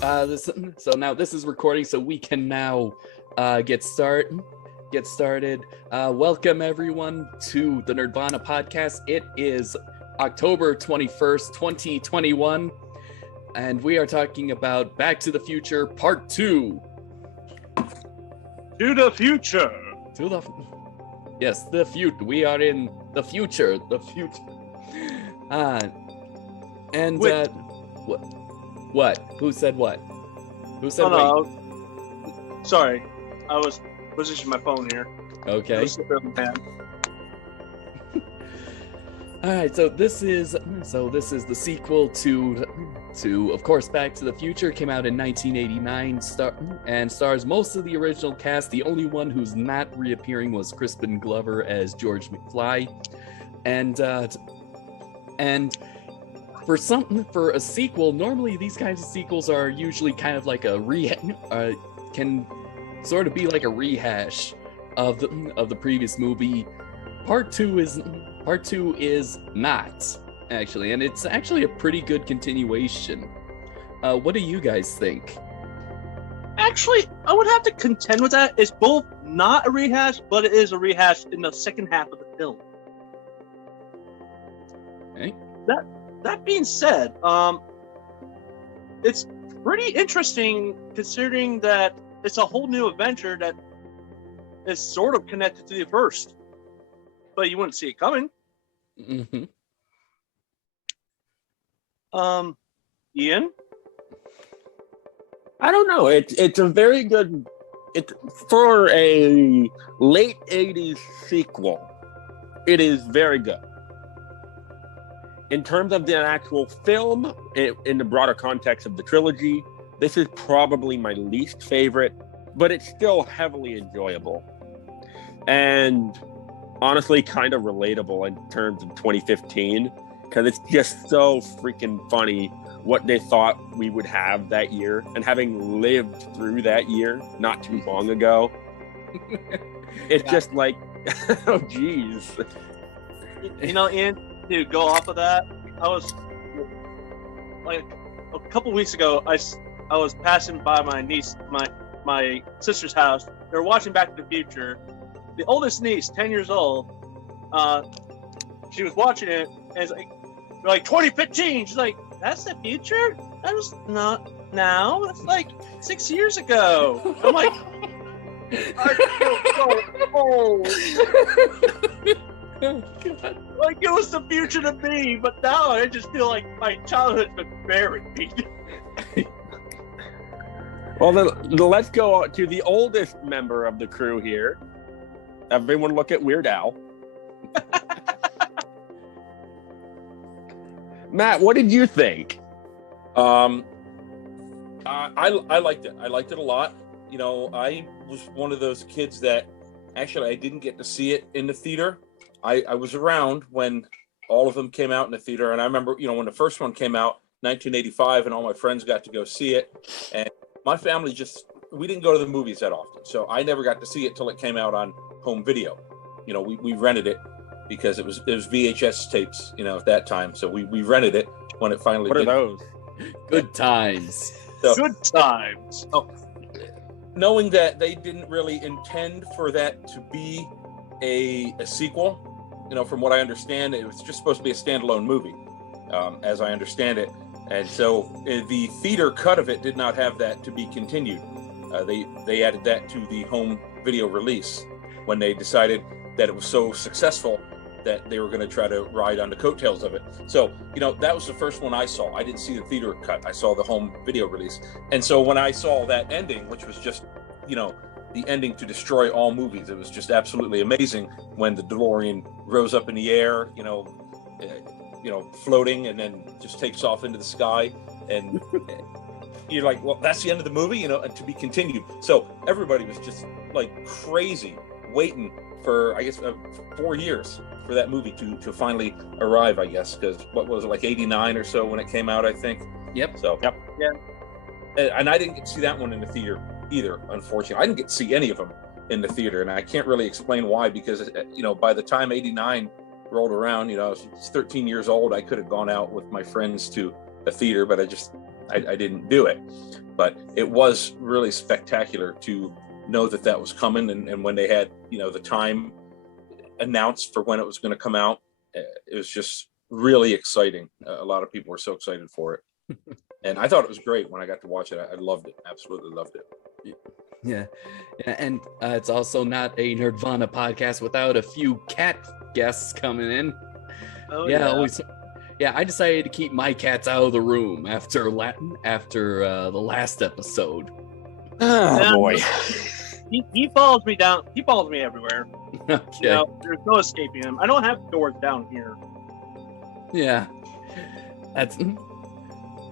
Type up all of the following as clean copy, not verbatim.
So now this is recording, so we can now get started. Welcome everyone to the Nerd-Vana podcast. It is October 21st, 2021, and we are talking about Back to the Future Part 2. To the future. Yes, the future. We are in the future. What? Who said what? Who said wait? No. Sorry, I was positioning my phone here. Okay. All right. So this is the sequel to of course Back to the Future. Came out in 1989. Stars most of the original cast. The only one who's not reappearing was Crispin Glover as George McFly, and for a sequel, normally these kinds of sequels are usually kind of like can sort of be like a rehash of the previous movie. Part two is not actually, and it's actually a pretty good continuation. What do you guys think? Actually, I would have to contend with that. It's both not a rehash, but it is a rehash in the second half of the film. Okay. That being said, it's pretty interesting considering that it's a whole new adventure that is sort of connected to the first, but you wouldn't see it coming. Mm-hmm. Ian? I don't know. It's a very good. For a late '80s sequel, it is very good. In terms of the actual film, in the broader context of the trilogy, this is probably my least favorite, but it's still heavily enjoyable. And honestly, kind of relatable in terms of 2015, because it's just so freaking funny what they thought we would have that year, and having lived through that year not too long ago, it's just like, oh, geez. You know, Ian, to go off of that, I was like a couple weeks ago. I was passing by my niece, my sister's house. They were watching Back to the Future. The oldest niece, 10 years old, she was watching it, and it's like 2015. She's like, "That's the future? That was not now. That's like 6 years ago." I'm like, I feel so old. Like it was the future to me, but now I just feel like my childhood's been buried. Well, then let's go to the oldest member of the crew here. Everyone look at Weird Al. Matt, what did you think? I liked it. I liked it a lot. You know, I was one of those kids that actually I didn't get to see it in the theater. I was around when all of them came out in the theater, and I remember, you know, when the first one came out, 1985, and all my friends got to go see it, and my family we didn't go to the movies that often, so I never got to see it till it came out on home video. You know, we rented it because it was VHS tapes, you know, at that time, so we rented it when it finally. What are those? Good times. So, Good times. Oh, knowing that they didn't really intend for that to be a sequel, you know, from what I understand, it was just supposed to be a standalone movie, as I understand it. And so the theater cut of it did not have that to be continued. They added that to the home video release when they decided that it was so successful that they were going to try to ride on the coattails of it. So, you know, that was the first one I saw. I didn't see the theater cut. I saw the home video release. And so when I saw that ending, which was just, you know, the ending to destroy all movies, it was just absolutely amazing when the DeLorean rose up in the air, you know, floating, and then just takes off into the sky, and you're like, well, that's the end of the movie, you know, and to be continued. So everybody was just like crazy waiting for, I guess, 4 years for that movie to finally arrive, I guess, because what was it, like 89 or so when it came out, I think. Yep. So Yep. Yeah. And I didn't get to see that one in the theater either, unfortunately. I didn't get to see any of them in the theater, and I can't really explain why, because, you know, by the time 89 rolled around, you know, I was 13 years old. I could have gone out with my friends to a theater, but I didn't do it. But it was really spectacular to know that that was coming, and when they had the time announced for when it was going to come out, it was just really exciting. A lot of people were so excited for it, and I thought it was great when I got to watch it. I loved it, absolutely loved it. Yeah, and it's also not a Nerd-Vana podcast without a few cat guests coming in. Oh, yeah, always. Yeah, I decided to keep my cats out of the room after the last episode. Oh boy. He follows me down. He follows me everywhere. Okay. There's no escaping him. I don't have doors down here. Yeah. That's.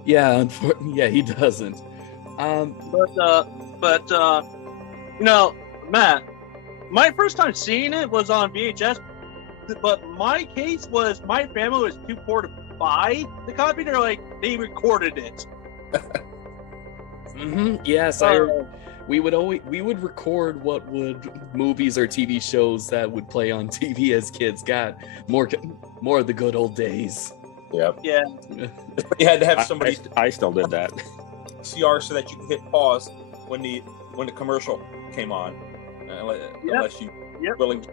Yeah, yeah, he doesn't. But Matt, my first time seeing it was on VHS. But my case was my family was too poor to buy the copy. They're like, they recorded it. Yes, we would record what movies or TV shows that would play on TV as kids. God, more of the good old days. Yep. Yeah. You had to have somebody I still did that. CR so that you could hit pause when the commercial came on, unless you were willing to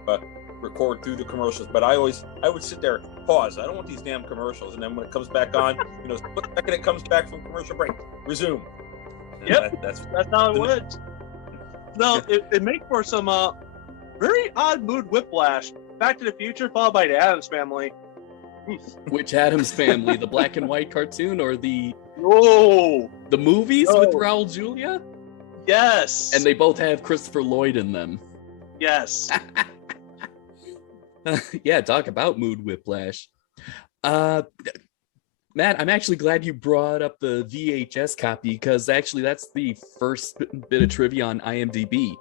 record through the commercials. But I would sit there, pause. I don't want these damn commercials. And then when it comes back on, split second it comes back from commercial break, resume. And Yep, that's how it works. No, it makes for some very odd mood whiplash. Back to the Future followed by the Addams Family. Which Addams Family? The black and white cartoon or the movies with Raul Julia? Yes. And they both have Christopher Lloyd in them. Yes. Yeah, talk about mood whiplash. Matt, I'm actually glad you brought up the VHS copy, because actually that's the first bit of trivia on IMDb.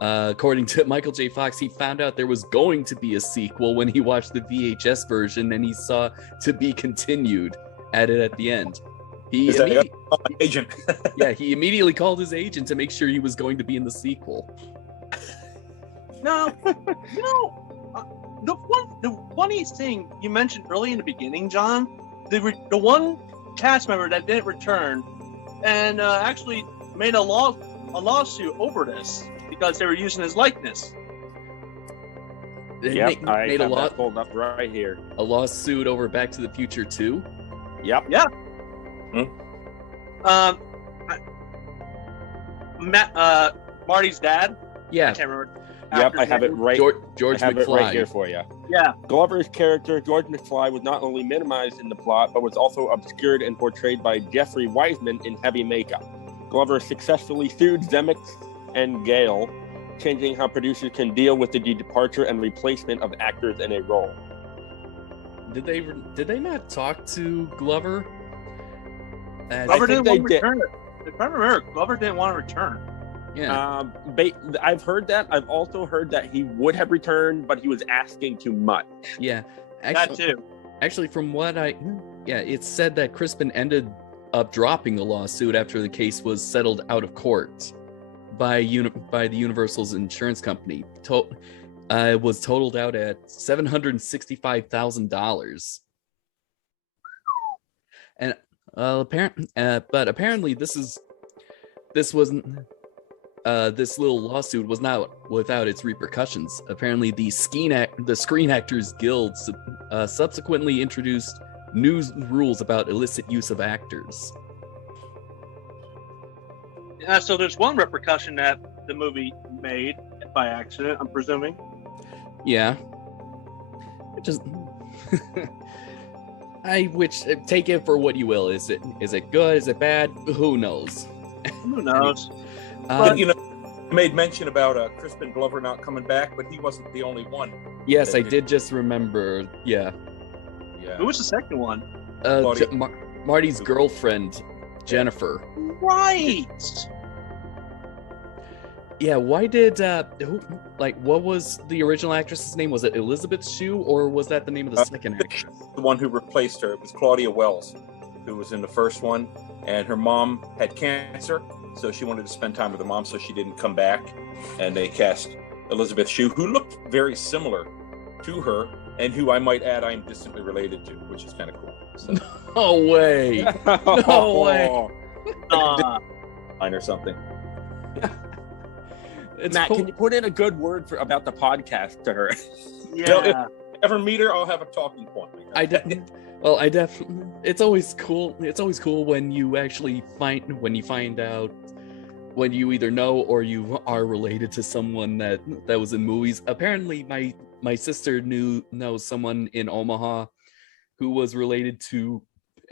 According to Michael J. Fox, he found out there was going to be a sequel when he watched the VHS version, and he saw "to be continued" added at the end. He agent. Yeah, he immediately called his agent to make sure he was going to be in the sequel. No, the funniest thing you mentioned early in the beginning, John, the one cast member that didn't return and actually made a lawsuit over this because they were using his likeness. Yep, I have that pulled up right here. A lawsuit over Back to the Future 2? Yep. Yeah. Marty's dad? Yeah. I can't remember. Yep, I have it right. George I have McFly. it right here for you. Yeah. Glover's character, George McFly, was not only minimized in the plot, but was also obscured and portrayed by Jeffrey Wiseman in heavy makeup. Glover successfully sued Zemeckis and Gale, changing how producers can deal with the departure and replacement of actors in a role. Did they not talk to Glover? Glover didn't want to return. If I remember, Glover didn't want to return. Yeah. I've heard that. I've also heard that he would have returned, but he was asking too much. Yeah. That too. Actually, from what it said that Crispin ended up dropping the lawsuit after the case was settled out of court by the Universal's insurance company. It was totaled out at $765,000. And apparently this little lawsuit was not without its repercussions. Apparently, the Screen Actors Guild subsequently introduced new rules about illicit use of actors. Yeah, so there's one repercussion that the movie made by accident, I'm presuming. Yeah. Take it for what you will. Is it good? Is it bad? Who knows? Who knows? But, you made mention about Crispin Glover not coming back, but he wasn't the only one. Yes, I did just remember. Yeah. Who was the second one? Marty's girlfriend, Jennifer. Right. Yeah. Why did what was the original actress's name? Was it Elizabeth Shue, or was that the name of the second actress? The one who replaced her. It was Claudia Wells, who was in the first one, and her mom had cancer. So she wanted to spend time with her mom, so she didn't come back. And they cast Elizabeth Shue, who looked very similar to her, and who I might add I'm distantly related to, which is kind of cool. So. No way! No way! line or something. It's Matt, cool. can you put in a good word about the podcast to her? Yeah. No, if ever meet her, I'll have a talking point. It's always cool. It's always cool when you actually find out when you either know or you are related to someone that was in movies. Apparently, my sister knows someone in Omaha who was related to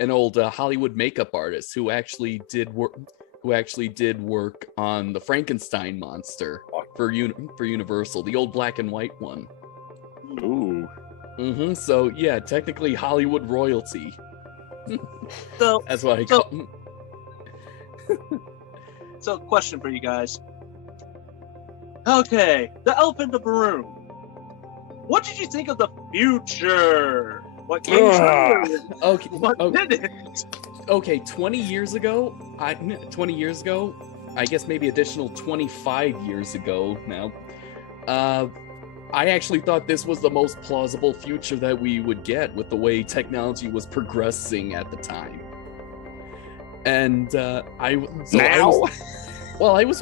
an old Hollywood makeup artist who actually did work on the Frankenstein monster for Universal, the old black and white one. Ooh. So yeah, technically Hollywood royalty. So That's what I call. So, question for you guys. Okay, the elephant in the room. What did you think of the future? What came true? Okay. What Okay. didn't? Okay. 20 years ago, I guess maybe additional 25 years ago now. I actually thought this was the most plausible future that we would get with the way technology was progressing at the time. And I was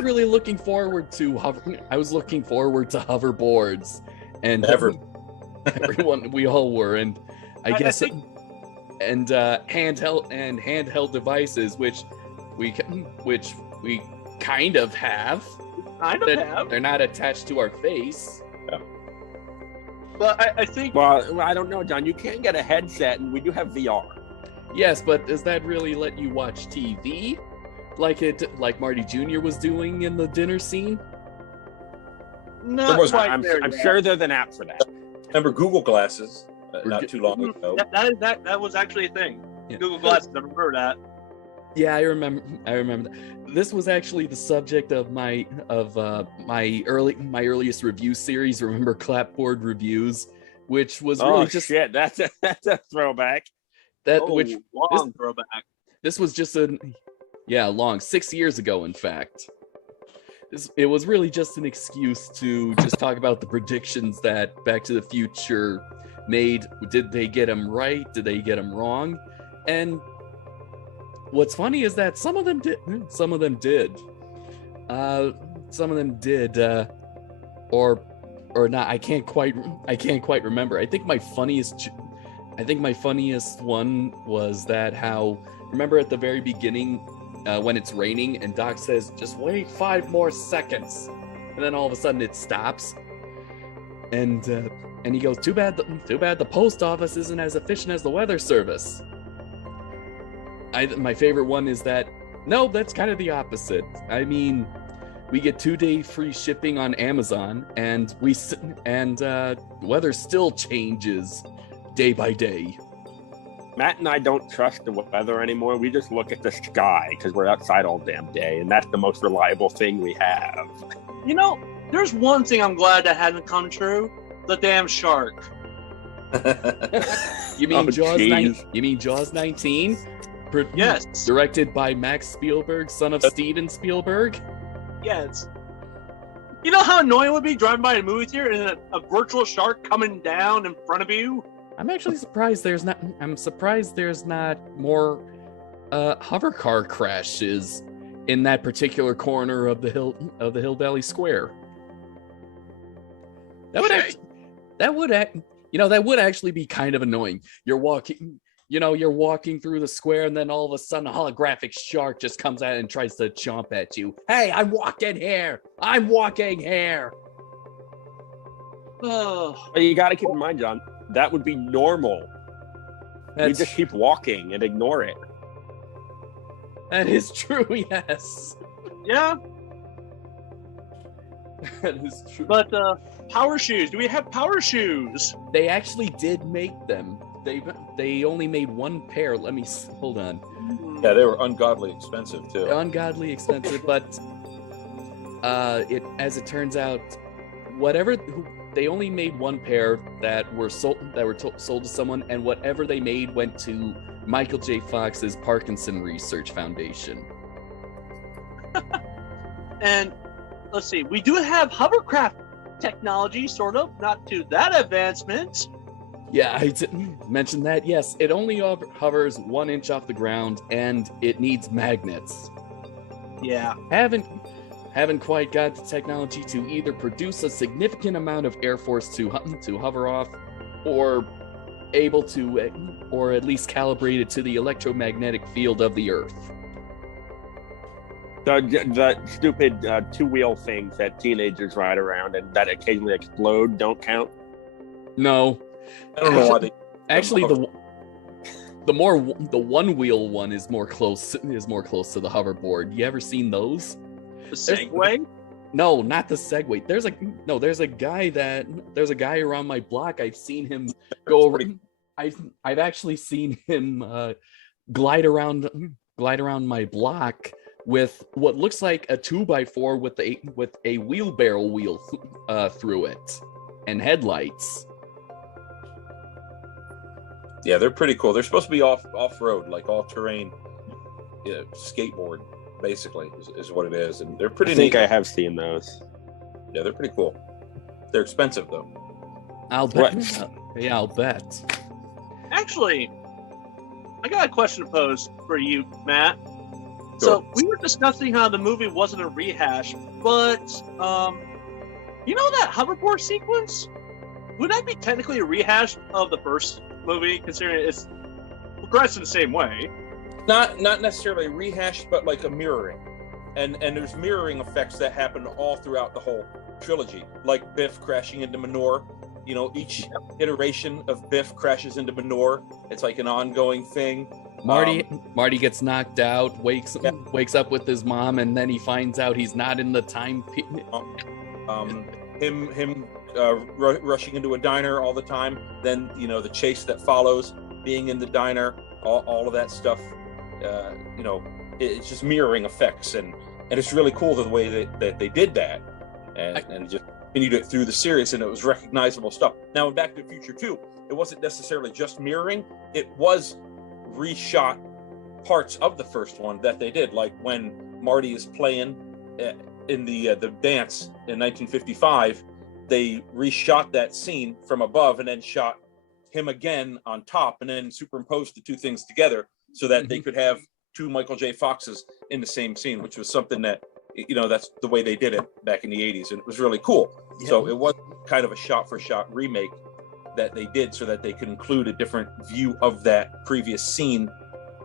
really looking forward to hoverboards, and everyone, we all were, and I guess think- handheld devices, which we kind of have. They're not attached to our face. But I think. Well, I don't know, John. You can get a headset, and we do have VR. Yes, but does that really let you watch TV? Like Marty Jr. was doing in the dinner scene? Not was- quite I'm there I'm yet. sure there's an app for that. Remember Google Glasses? Not too long ago. That was actually a thing. Yeah. Google Glasses. I remember that. Yeah, I remember that. This was actually the subject of my earliest review series. Remember Clapboard Reviews, which was really just shit. That's a throwback. Long throwback. This was just long 6 years ago, in fact. It was really just an excuse to just talk about the predictions that Back to the Future made. Did they get them right? Did they get them wrong? And what's funny is that some of them did. Some of them did, or not. I can't quite remember. I think my funniest one was that remember at the very beginning when it's raining and Doc says, "Just wait 5 more seconds," and then all of a sudden it stops, and he goes, "Too bad the post office isn't as efficient as the weather service." My favorite one is that, no, that's kind of the opposite. I mean, we get 2-day free shipping on Amazon, and weather still changes day by day. Matt and I don't trust the weather anymore. We just look at the sky because we're outside all damn day, and that's the most reliable thing we have. You know, there's one thing I'm glad that hasn't come true: the damn shark. You mean Jaws? Jeez. You mean Jaws 19? Yes. Directed by Max Spielberg, son of Steven Spielberg. Yes. You know how annoying it would be driving by a movie theater and a virtual shark coming down in front of you? I'm actually surprised there's not more hover car crashes in that particular corner of the Hillbilly Square. That would actually be kind of annoying. You're walking through the square, and then all of a sudden a holographic shark just comes out and tries to jump at you. Hey, I'm walking here. Oh, But you got to keep in mind, John, that would be normal. You just keep walking and ignore it. That is true, yes. yeah. That is true. But power shoes. Do we have power shoes? They actually did make them. They only made one pair. Hold on. Yeah, they were ungodly expensive too. Ungodly expensive, but as it turns out, they only made one pair that were sold to someone, and whatever they made went to Michael J. Fox's Parkinson Research Foundation. And let's see, we do have hovercraft technology, sort of, not to that advancement. Yeah, I didn't mention that. Yes, it only hovers 1 inch off the ground, and it needs magnets. Yeah. Haven't quite got the technology to either produce a significant amount of air force to hover off, or able to, or at least calibrate it to the electromagnetic field of the Earth. The stupid two-wheel things that teenagers ride around and that occasionally explode don't count. No, I don't know why they. actually the one-wheel one is more close to the hoverboard. You ever seen those? The Segway? No, not the Segway. There's a guy around my block. I've seen him go over. I've actually seen him glide around my block with what looks like a 2x4 with a wheelbarrow wheel through it and headlights. Yeah, they're pretty cool. They're supposed to be off road, like all terrain, skateboard, basically is what it is, and they're pretty. I think neat. I have seen those. Yeah, they're pretty cool. They're expensive though. I'll bet. Yeah, I'll bet. Actually, I got a question to pose for you, Matt. Sure. So we were discussing how the movie wasn't a rehash, but you know that hoverboard sequence? Would that be technically a rehash of the first movie, considering it's progressed in the same way? Not necessarily a rehash, but like a mirroring, and there's mirroring effects that happen all throughout the whole trilogy, like Biff crashing into Manor. You know, each iteration of Biff crashes into Manor. It's like an ongoing thing. Marty gets knocked out, wakes up with his mom, and then he finds out he's not in the time. Him rushing into a diner all the time. Then the chase that follows, being in the diner, all of that stuff. It's just mirroring effects, and it's really cool the way that they did that, and just continued it through the series, and it was recognizable stuff. Now in Back to the Future 2, it wasn't necessarily just mirroring; it was reshot parts of the first one that they did, like when Marty is playing in the dance in 1955. They reshot that scene from above and then shot him again on top, and then superimposed the two things together so that they could have two Michael J. Foxes in the same scene, which was something that, that's the way they did it back in the 80s, and it was really cool. Yeah. So it was kind of a shot-for-shot remake that they did so that they could include a different view of that previous scene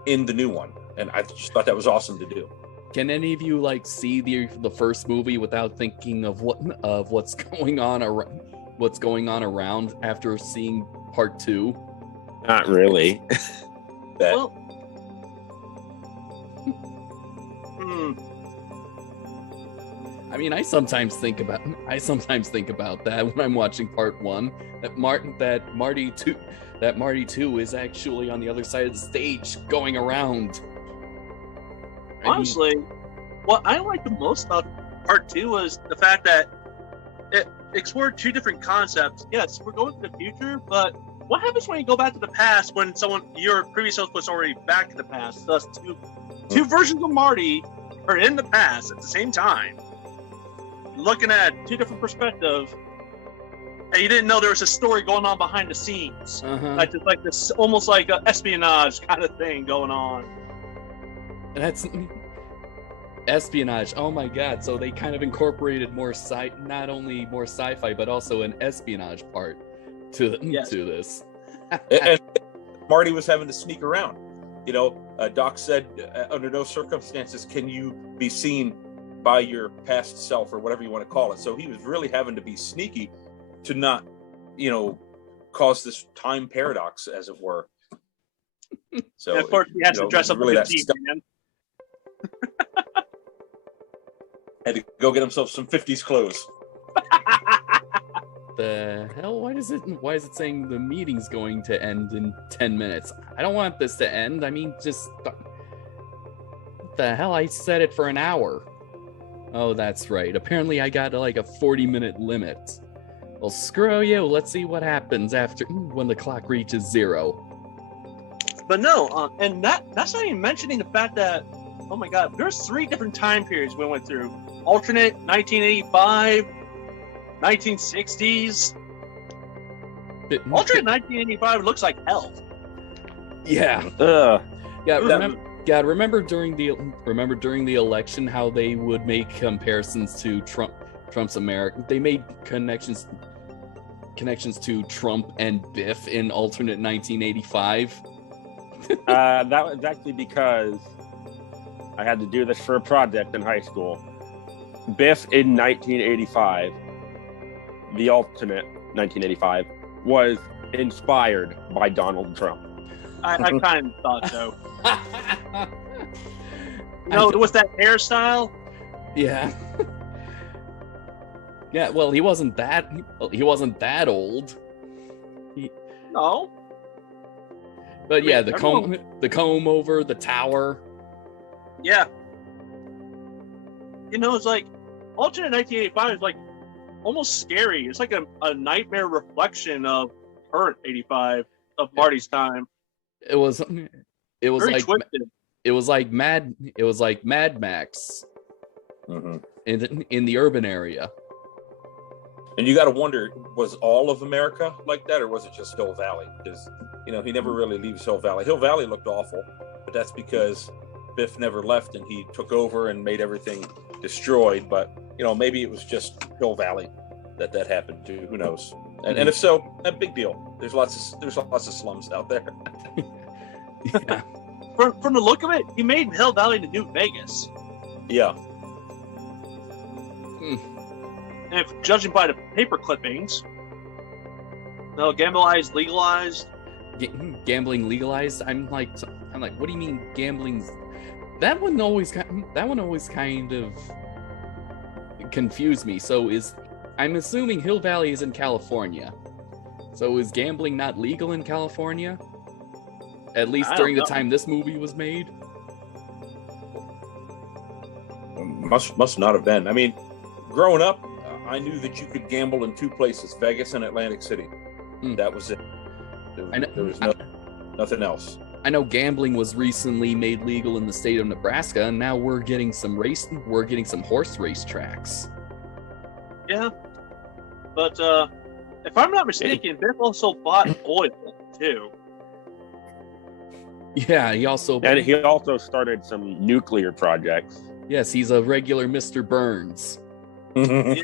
in the new one, and I just thought that was awesome to do. Can any of you see the first movie without thinking of what's going on around after seeing part 2? Not really. Well, I mean, I sometimes think about that when I'm watching part 1. That Marty 2 is actually on the other side of the stage going around. Honestly, what I liked the most about part 2 was the fact that it explored two different concepts. Yes, we're going to the future, but what happens when you go back to the past when your previous self was already back to the past? Thus, two versions of Marty are in the past at the same time, looking at two different perspectives, and you didn't know there was a story going on behind the scenes. Like this, almost like an espionage kind of thing going on. And that's espionage. Oh my god! So they kind of incorporated not only more sci-fi, but also an espionage part to this. And Marty was having to sneak around. Doc said, under no circumstances can you be seen by your past self, or whatever you want to call it. So he was really having to be sneaky to not, cause this time paradox, as it were. So and of course, he had to dress up really like a thief, man. Had to go get himself some 50s clothes. The hell? Why is it saying the meeting's going to end in 10 minutes? I don't want this to end. I mean, just the hell? I set it for an hour. Oh, that's right. Apparently I got a 40-minute limit. Well, screw you. Let's see what happens when the clock reaches 0. But no, and that's not even mentioning the fact that, oh my god, there's 3 different time periods we went through. Alternate 1985, 1960s. Alternate 1985 looks like hell. Yeah. Ugh. Yeah. God, remember during the election how they would make comparisons to Trump's America. They made connections to Trump and Biff in alternate 1985. That was actually because I had to do this for a project in high school. Biff in 1985, the alternate 1985, was inspired by Donald Trump. I kind of thought so. No, it was that hairstyle. Yeah. Yeah, well, he wasn't that old. No. But yeah, the everyone- comb over, the tower. Yeah. It's like alternate 1985 is like almost scary. It's like a nightmare reflection of current 85 of Marty's time. It was Very like twisted. it was like Mad Max Mm-hmm. in the urban area. And you got to wonder, was all of America like that, or was it just Hill Valley? Because, he never really leaves Hill Valley. Hill Valley looked awful, but that's because Biff never left and he took over and made everything destroyed. But, maybe it was just Hill Valley that happened to. Who knows? And if so, a big deal. There's lots of slums out there. Yeah. From the look of it, he made Hill Valley to New Vegas. Yeah. And if judging by the paper clippings, gambling legalized. Gambling legalized. I'm like, what do you mean gambling's? That one always kind of confused me. So I'm assuming Hill Valley is in California. So is gambling not legal in California? At least during the time this movie was made? Must not have been. I mean, growing up, I knew that you could gamble in two places, Vegas and Atlantic City. That was it. There was nothing else. I know gambling was recently made legal in the state of Nebraska, and now we're getting some horse race tracks. Yeah. But if I'm not mistaken, Biff also bought oil too. Yeah, he also started some nuclear projects. Yes, he's a regular Mr. Burns. Yeah.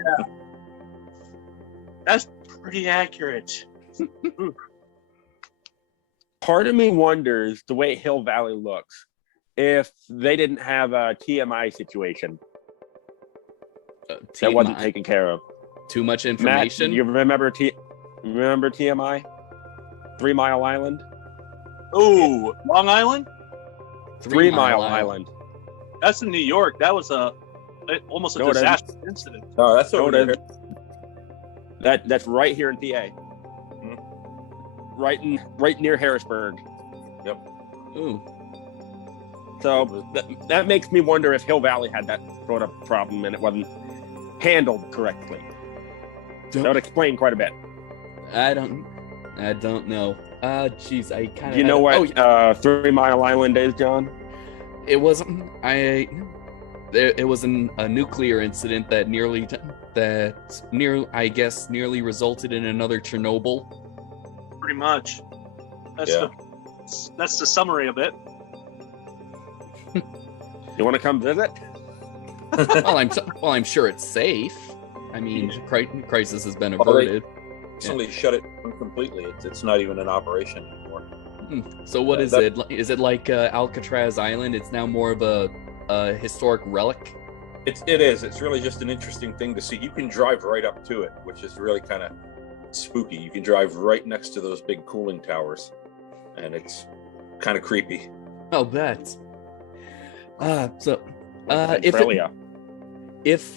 That's pretty accurate. Part of me wonders, the way Hill Valley looks, if they didn't have a TMI situation that wasn't taken care of. Too much information? Matt, you remember TMI? 3 Mile Island? Oh, Long Island? 3 Mile Island. That's in New York. That was almost a disaster incident. Oh, that's over there. That's right here in PA. Right near Harrisburg. Yep. Ooh. So that makes me wonder if Hill Valley had that sort of problem and it wasn't handled correctly. That would explain quite a bit. I don't know. Jeez, I kind of. Do you know what 3 Mile Island is, John? It wasn't. It was a nuclear incident that nearly resulted in another Chernobyl. Pretty much. That's the summary of it. You want to come visit? Well, I'm sure it's safe. I mean, crisis has been averted. Somebody shut it down completely. It's not even an operation anymore. So what is it? Is it like Alcatraz Island? It's now more of a historic relic? It is. It's really just an interesting thing to see. You can drive right up to it, which is really kind of spooky. You can drive right next to those big cooling towers, and it's kind of creepy. Oh, bet. If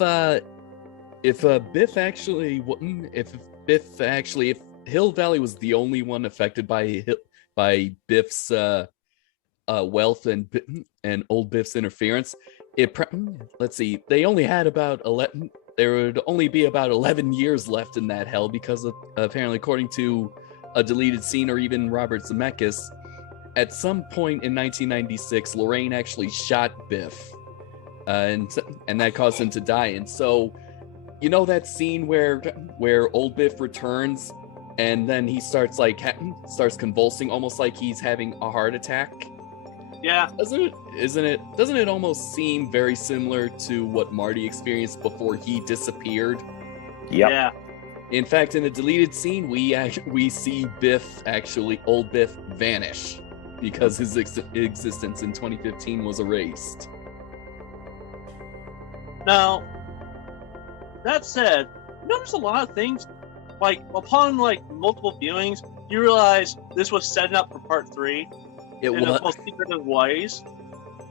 Hill Valley was the only one affected by Biff's wealth and old Biff's interference, let's see, they only had about 11. There would only be about 11 years left in that hell because apparently, according to a deleted scene or even Robert Zemeckis, at some point in 1996, Lorraine actually shot Biff, and that caused him to die. And so, you know that scene where old Biff returns, and then he starts convulsing, almost like he's having a heart attack. Yeah. Doesn't it almost seem very similar to what Marty experienced before he disappeared? Yep. Yeah. In fact, in a deleted scene, we see old Biff vanish because his existence in 2015 was erased. Now, that said, there's a lot of things, like, upon, like, multiple viewings, you realize this was setting up for part 3 It in the was. most secretive ways.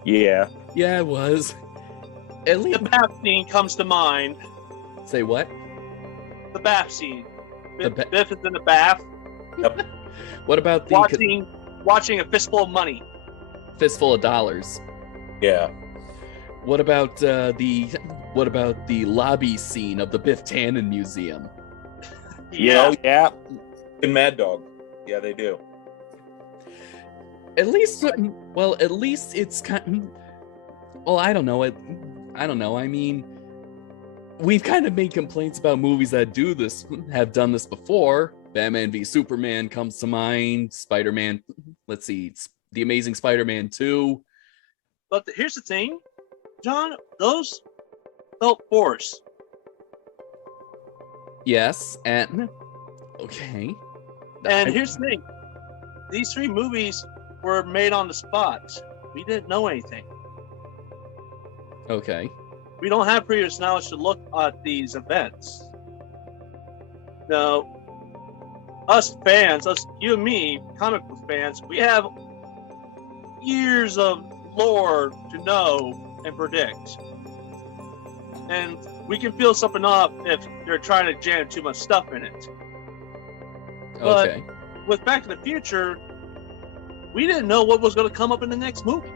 Yeah. Yeah, it was. At least. The bath scene comes to mind. Say what? The bath scene. The Biff is in the bath. Yep. What about the watching a fistful of money. fistful of dollars? Yeah. What about the lobby scene of the Biff Tannen Museum? Yeah. Yeah. And Mad Dog. Yeah, they do. At least it's kind. Well, I don't know. I don't know. I mean, we've kind of made complaints about movies that have done this before. Batman v Superman comes to mind. Spider-Man. Let's see. It's The Amazing Spider-Man 2. But here's the thing, John. Those felt forced. Yes, and okay. And here's the thing: these 3 movies were made on the spot. We didn't know anything. Okay. We don't have previous knowledge to look at these events. Now, you and me, comic book fans, we have years of lore to know and predict. And we can feel something off if they're trying to jam too much stuff in it. But Okay. with Back to the Future, we didn't know what was going to come up in the next movie.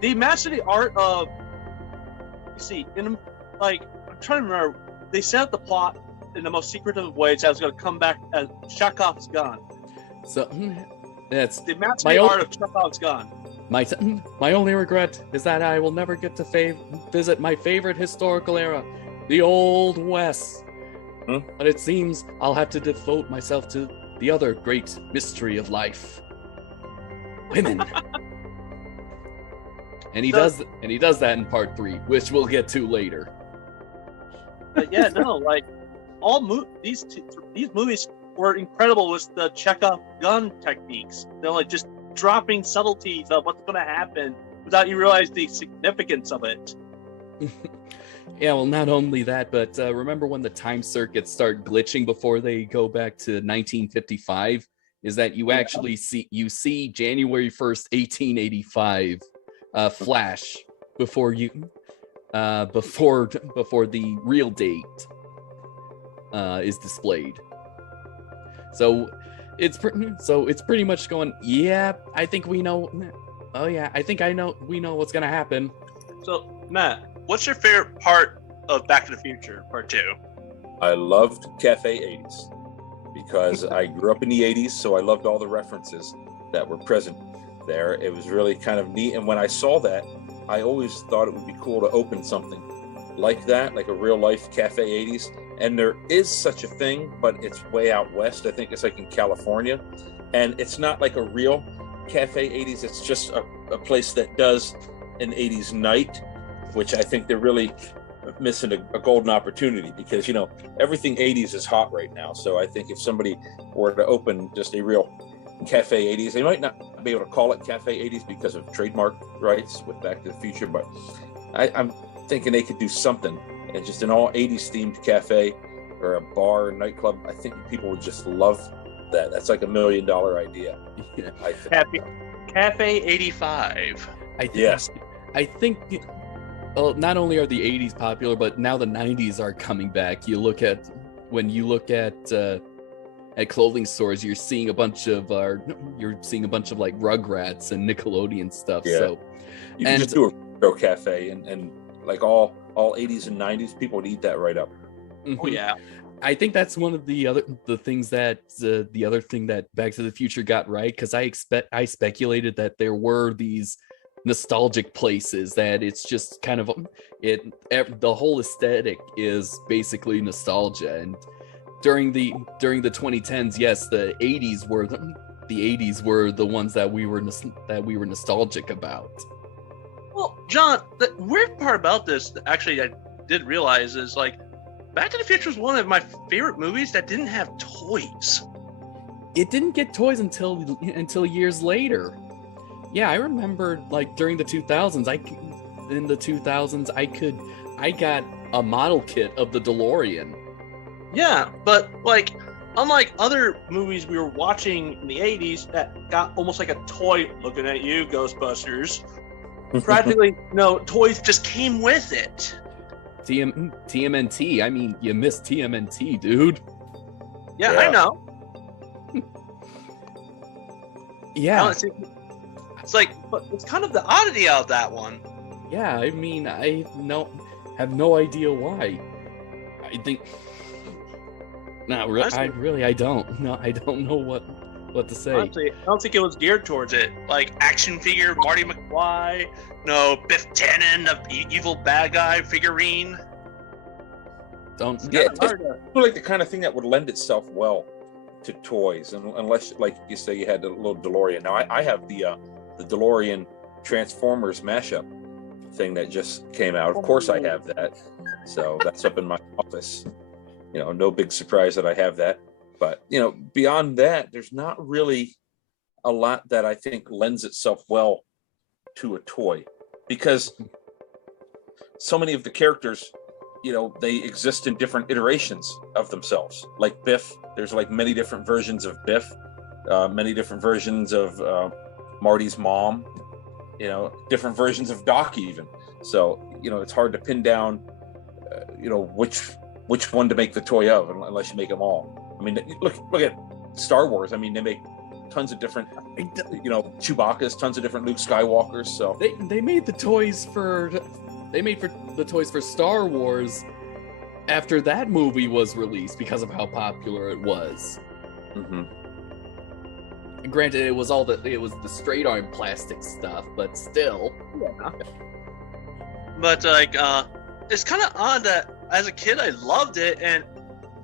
They mastered the art of, I'm trying to remember, they set up the plot in the most secretive ways that was going to come back as Chekhov's gun. So that's They mastered My the own- art of Chekhov's gun. my only regret is that I will never get to visit my favorite historical era, the Old West. But it seems I'll have to devote myself to the other great mystery of life: women. And he does that in part 3, which we'll get to later. But yeah, no, like these movies were incredible with the Chekhov gun techniques. They're like just dropping subtleties of what's going to happen without you realize the significance of it. Yeah, well, not only that, but remember when the time circuits start glitching before they go back to 1955? Is that you actually see January 1st, 1885 flash before the real date is displayed. So it's pretty much going, yeah, I think we know. Oh yeah, we know what's gonna happen. So Matt, what's your favorite part of Back to the Future Part 2? I loved Cafe 80s because I grew up in the 80s, so I loved all the references that were present there. It was really kind of neat. And when I saw that, I always thought it would be cool to open something like that, like a real life Cafe 80s. And there is such a thing, but it's way out west. I think it's like in California. And it's not like a real Cafe 80s. It's just a place that does an 80s night, which I think they're really missing a golden opportunity because, everything 80s is hot right now. So I think if somebody were to open just a real Cafe 80s, they might not be able to call it Cafe 80s because of trademark rights with Back to the Future, but I'm thinking they could do something and just an all 80s themed cafe or a bar or nightclub. I think people would just love that. That's like $1 million idea. Yeah. I think. Cafe 85. Yes. I think not only are the 80s popular, but now the 90s are coming back. When you look at clothing stores, you're seeing a bunch of like Rugrats and Nickelodeon stuff. Yeah. So You can just do a retro cafe and like all 80s and 90s, people would eat that right up. Oh yeah. I think that's one of the other thing that Back to the Future got right, because I speculated that there were these nostalgic places that it's just kind of the whole aesthetic is basically nostalgia. And during the 2010s, yes, the 80s the 80s were the ones that we were nostalgic about. Well, John, the weird part about this, actually, I did realize is like, Back to the Future was one of my favorite movies that didn't have toys. It didn't get toys until years later. Yeah, I remember like during the 2000s. I got a model kit of the DeLorean. Yeah, but like, unlike other movies we were watching in the 80s that got almost like a toy, looking at you, Ghostbusters. Practically, no, toys just came with it. TMNT. I mean, you missed TMNT, dude. Yeah, I know. Yeah. It's like, but it's kind of the oddity of that one. Yeah, I mean, I have no idea why. I think. No, I don't. No, I don't know what to say. Honestly, I don't think it was geared towards it. Like action figure, Marty McFly, no Biff Tannen, the evil bad guy figurine. Yeah, it's like the kind of thing that would lend itself well to toys, unless, like you say, you had a little DeLorean. Now I have the DeLorean Transformers mashup thing that just came out. Of course, I have that, so that's up in my office. No big surprise that I have that. But beyond that, there's not really a lot that I think lends itself well to a toy, because so many of the characters, they exist in different iterations of themselves. Like Biff, there's like many different versions of Biff, many different versions of Marty's mom, different versions of Doc even. So, it's hard to pin down, which one to make the toy of, unless you make them all. I mean, look at Star Wars. I mean, they make tons of different, Chewbacca's, tons of different Luke Skywalkers. So they made the toys for Star Wars after that movie was released because of how popular it was. Mm-hmm. Granted, it was the straight arm plastic stuff, but still. Yeah. But like, it's kind of odd that as a kid I loved it, and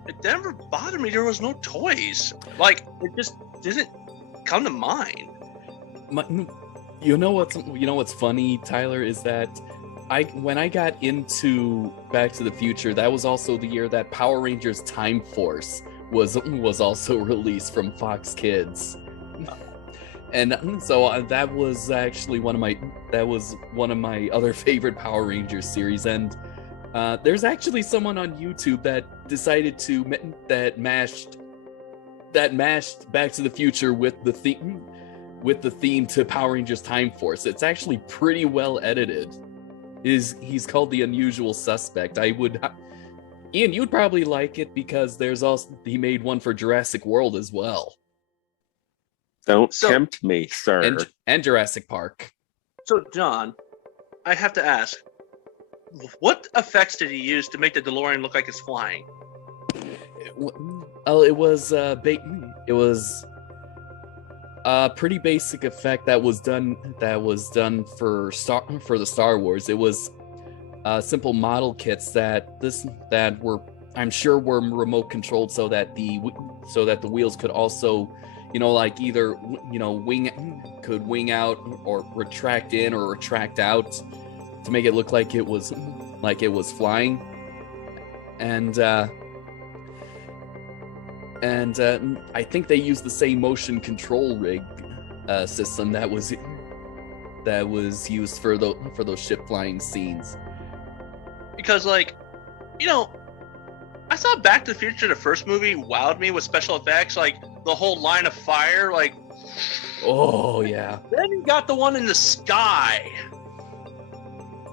it never bothered me there was no toys. Like, it just didn't come to mind. You know what's funny, Tyler, is that when I got into Back to the Future, that was also the year that Power Rangers Time Force was also released from Fox Kids. And so that was actually one of my other favorite Power Rangers series. And there's actually someone on YouTube that decided that mashed Back to the Future with the theme to Power Rangers Time Force. It's actually pretty well edited. He's called The Unusual Suspect. Ian, you'd probably like it because he made one for Jurassic World as well. Don't tempt me, sir. And Jurassic Park. So, John, I have to ask, what effects did he use to make the DeLorean look like it's flying? It was a pretty basic effect that was done for the Star Wars. It was simple model kits that were, I'm sure, were remote controlled so that the wheels could also, like either wing out or retract in or retract out to make it look like it was flying. And I think they used the same motion control rig system that was used for those ship flying scenes. Because, like, I thought Back to the Future, the first movie, wowed me with special effects, like the whole line of fire, like. Oh yeah. Then you got the one in the sky.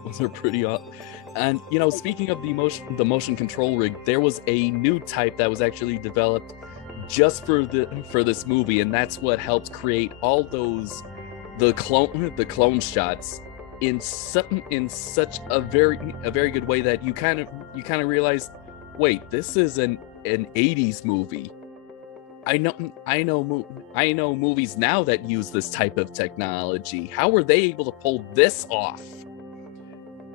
Those are pretty awesome. And speaking of the motion control rig, there was a new type that was actually developed just for this movie, and that's what helped create all the clone shots in such a very good way that you kind of realize, wait, this is an 80s movie. I know movies now that use this type of technology. How were they able to pull this off?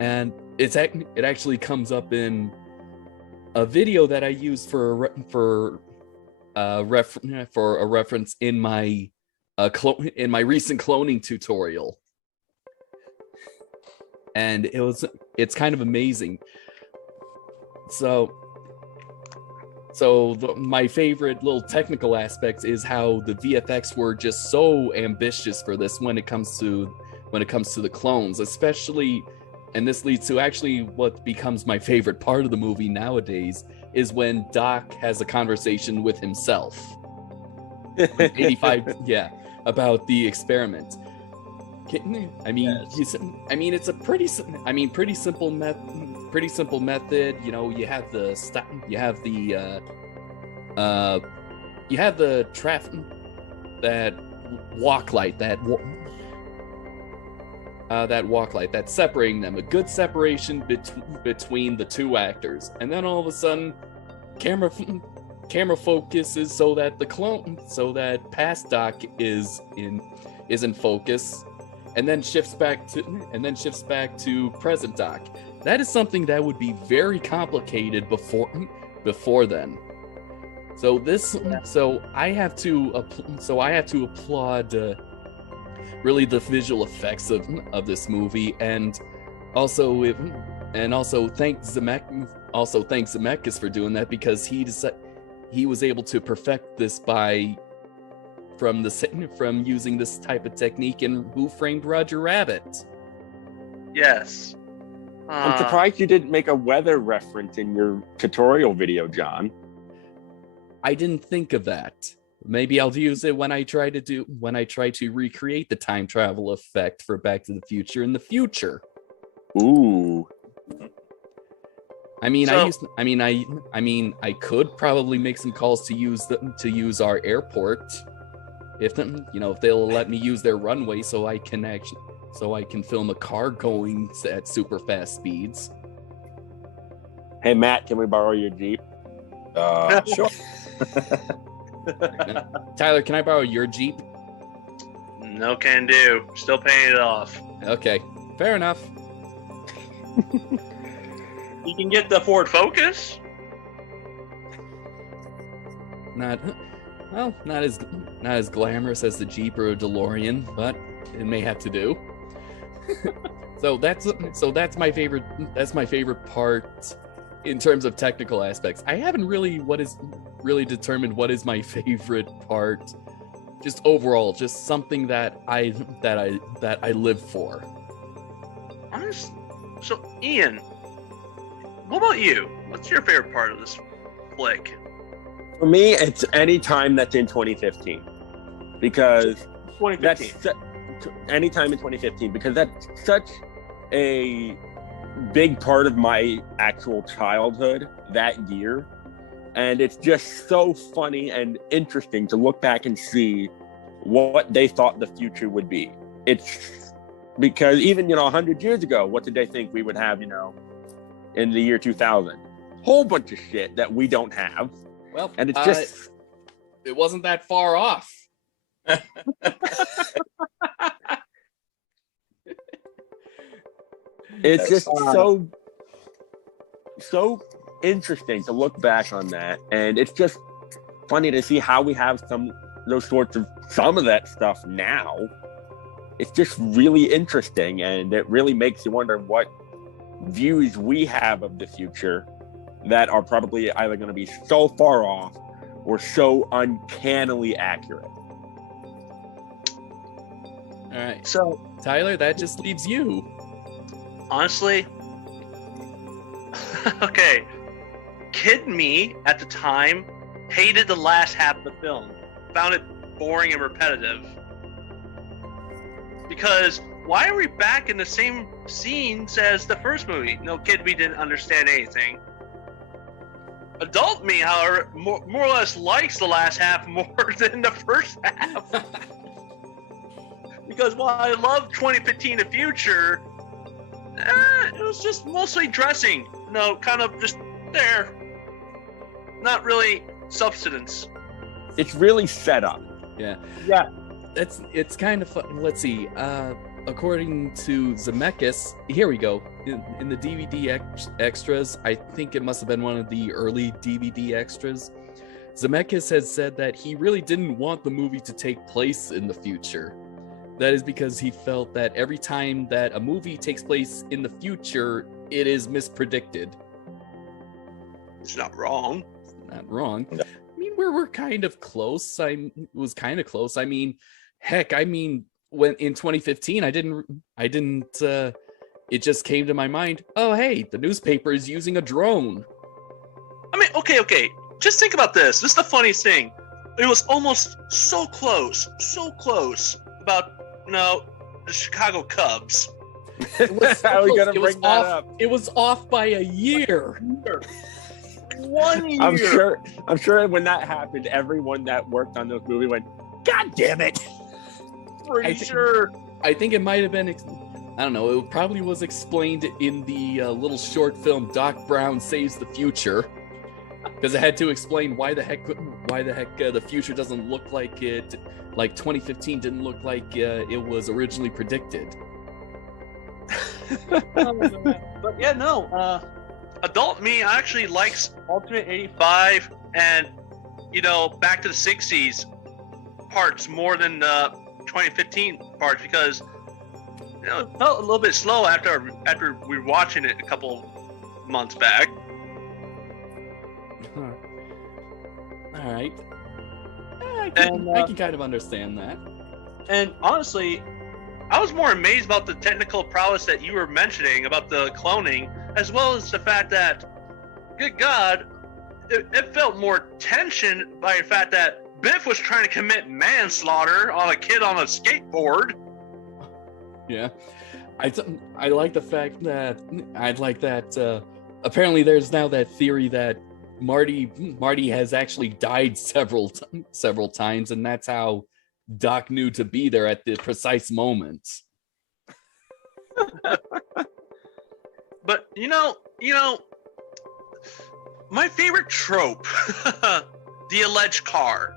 And it actually comes up in a video that I used for a reference in my in my recent cloning tutorial, and it's kind of amazing. So my favorite little technical aspect is how the VFX were just so ambitious for this when it comes to the clones, especially, and this leads to actually what becomes my favorite part of the movie nowadays, is when Doc has a conversation with himself. 85, yeah, about the experiment. I mean, Yes. it's a pretty simple method. You know, you have the traffic, that walk light, that walk light that's separating them, a good separation between the two actors, and then all of a sudden, camera focuses so that past Doc is in focus, and then shifts back to present Doc. That is something that would be very complicated before then. So I have to applaud really the visual effects of this movie, and also thank Zemeckis for doing that, because he was able to perfect this from using this type of technique in Who Framed Roger Rabbit. Yes. I'm surprised you didn't make a weather reference in your tutorial video, John. I didn't think of that. Maybe I'll use it when I try to recreate the time travel effect for Back to the Future in the future. Ooh. I could probably make some calls to use our airport if they'll let me use their runway, so I can film a car going at super fast speeds. Hey, Matt, can we borrow your Jeep? Sure. Tyler, can I borrow your Jeep? No can do. Still paying it off. Okay, fair enough. You can get the Ford Focus. Not as glamorous as the Jeep or a DeLorean, but it may have to do. So that's my favorite part in terms of technical aspects. I haven't really determined what is my favorite part, just overall, just something that I live for. So Ian, what about you? What's your favorite part of this flick? For me, it's any time that's in 2015, because 2015. any time in 2015, because that's such a big part of my actual childhood that year, and it's just so funny and interesting to look back and see what they thought the future would be. It's because even 100 years ago, what did they think we would have in the year 2000? Whole bunch of shit that we don't have. Well, and it's just it wasn't that far off. It's just so interesting to look back on that, and it's just funny to see how we have some of that stuff now. It's just really interesting, and it really makes you wonder what views we have of the future that are probably either going to be so far off or so uncannily accurate. All right, So Tyler, that just leaves you. honestly, okay, kid me at the time hated the last half of the film, found it boring and repetitive. Because why are we back in the same scenes as the first movie? No, kid me didn't understand anything. Adult me, however, more or less likes the last half more than the first half. Because while I love 2015 The Future, it was just mostly dressing. Kind of just there. Not really substance. It's really set up. Yeah. Yeah. It's kind of fun. Let's see. According to Zemeckis, here we go. In the DVD extras, I think it must have been one of the early DVD extras. Zemeckis has said that he really didn't want the movie to take place in the future. That is because he felt that every time that a movie takes place in the future, it is mispredicted. It's not wrong. It's not wrong. No. I mean, we're kind of close. It was kind of close. I mean, heck, when in 2015, it just came to my mind, oh, hey, the newspaper is using a drone. I mean, okay. Just think about this. This is the funniest thing. It was almost so close about, the Chicago Cubs. How are we gonna bring that up? It was off by a year. 1 year. I'm sure when that happened, everyone that worked on this movie went, "God damn it!" Pretty sure. I think it might have been. I don't know. It probably was explained in the little short film Doc Brown Saves the Future, because it had to explain why the heck the future doesn't look like it. Like 2015 didn't look like it was originally predicted. But yeah, no. Adult me actually likes alternate 85 and Back to the 60s parts more than 2015 parts, because it felt a little bit slow after we were watching it a couple months back. All right. I can kind of understand that. And honestly, I was more amazed about the technical prowess that you were mentioning about the cloning, as well as the fact that, good God, it felt more tension by the fact that Biff was trying to commit manslaughter on a kid on a skateboard. Yeah, I like the fact that apparently there's now that theory that Marty has actually died several times, and that's how Doc knew to be there at the precise moment. But my favorite trope, the alleged car.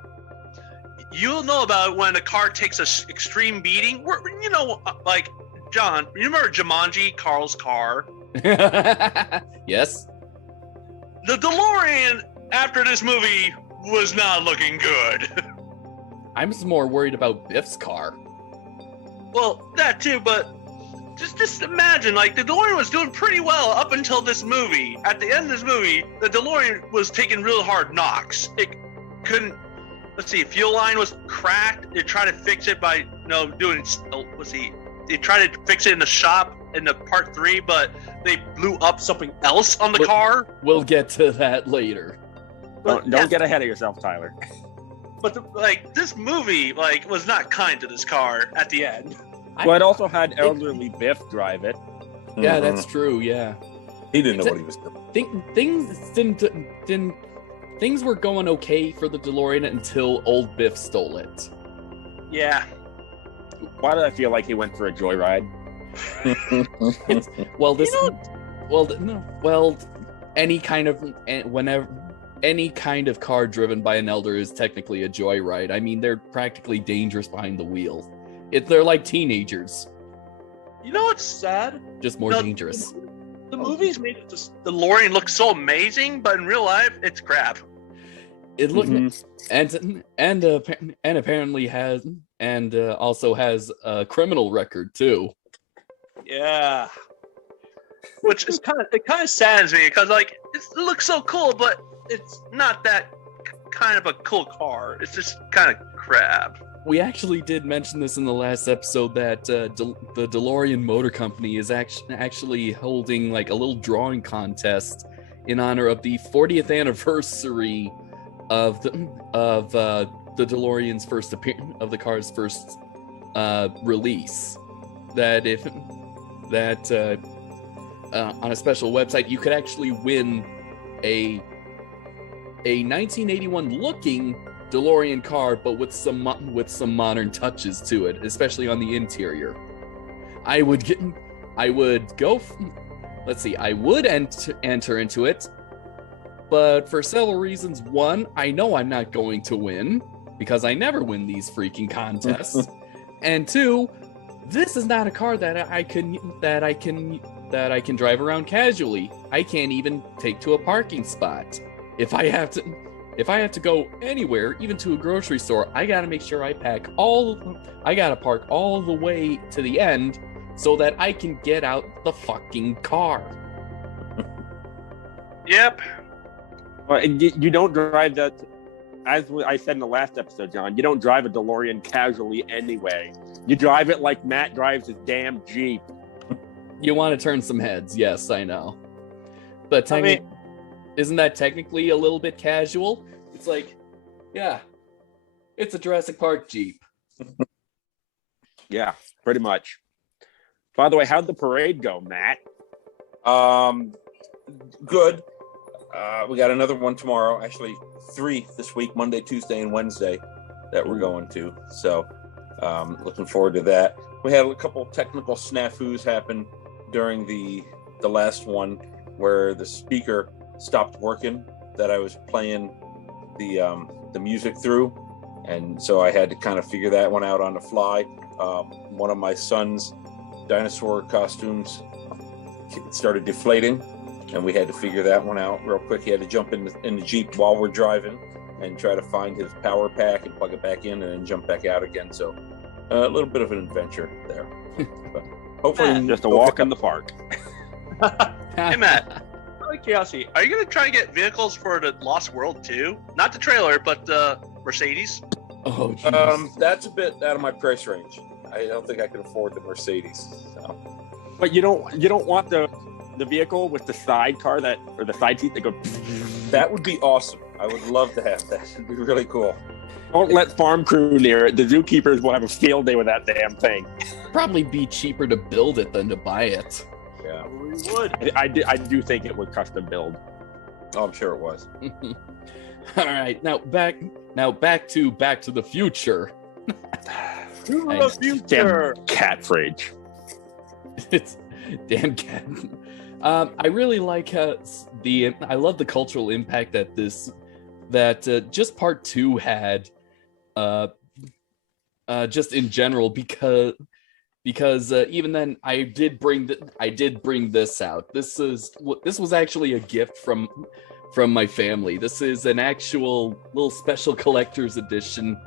You'll know about it when a car takes an extreme beating. Like John, you remember Jumanji, Carl's car? Yes. The DeLorean after this movie was not looking good. I'm just more worried about Biff's car. Well, that too, but just imagine, like, the DeLorean was doing pretty well up until this movie. At the end of this movie, the DeLorean was taking real hard knocks. It couldn't, fuel line was cracked. They tried to fix it by, they tried to fix it in the shop in the part 3, but they blew up something else on the car. We'll get to that later. Don't get ahead of yourself, Tyler. But this movie was not kind to this car at the end. Well, it also had elderly Biff drive it. Yeah, that's true. Yeah, he didn't know what he was doing. Things were going okay for the DeLorean until old Biff stole it. Yeah. Why did I feel like he went for a joyride? Any kind of car driven by an elder is technically a joyride. I mean, they're practically dangerous behind the wheel. They're like teenagers. You know what's sad? Just more dangerous. The movies made the DeLorean look so amazing, but in real life, it's crap. It looked and apparently has also has a criminal record too. Yeah. Which is kind of saddens me, because it looks so cool, but it's not that kind of a cool car. It's just kind of crap. We actually did mention this in the last episode that the DeLorean Motor Company is actually holding a little drawing contest in honor of the 40th anniversary of the DeLorean's first appearance, of the car's first release. On a special website, you could actually win a 1981 looking DeLorean car, but with some modern touches to it, especially on the interior. I would enter into it, but for several reasons. One, I know I'm not going to win because I never win these freaking contests. And two, this is not a car that I can drive around casually. I can't even take to a parking spot. If I have if I have to go anywhere, even to a grocery store, I gotta make sure I park all the way to the end so that I can get out the fucking car. Yep. Well, and you don't drive that, as I said in the last episode, John, you don't drive a DeLorean casually anyway. You drive it like Matt drives his damn Jeep. You want to turn some heads, yes, I know. But isn't that technically a little bit casual? It's like, yeah, it's a Jurassic Park Jeep. Yeah, pretty much. By the way, how'd the parade go, Matt? Good. We got another one tomorrow. Actually, 3 this week, Monday, Tuesday, and Wednesday, that we're going to. So, looking forward to that. We had a couple technical snafus happen during the last one, where the speaker stopped working that I was playing the music through, and so I had to kind of figure that one out on the fly. One of my son's dinosaur costumes started deflating, and we had to figure that one out real quick. He had to jump in the Jeep while we're driving and try to find his power pack and plug it back in and then jump back out again. So a little bit of an adventure there. But hopefully just a walk in the park. Hey, Matt. Out of curiosity, are you going to try and get vehicles for the Lost World too? Not the trailer, but the Mercedes? Oh, geez. That's a bit out of my price range. I don't think I can afford the Mercedes. So. But you don't want the vehicle with the sidecar or the side seat that go. That would be awesome. I would love to have that. It'd be really cool. Don't let farm crew near it. The zookeepers will have a field day with that damn thing. Probably be cheaper to build it than to buy it. Yeah, We would. I do think it was custom build. oh, I'm sure it was. All right, now back to Back to the Future. To I- the future. Damn cat fridge. It's damn cat. I really like I love the cultural impact that just part 2 had, just in general, because even then I did bring this out. This was actually a gift from my family. This is an actual little special collector's edition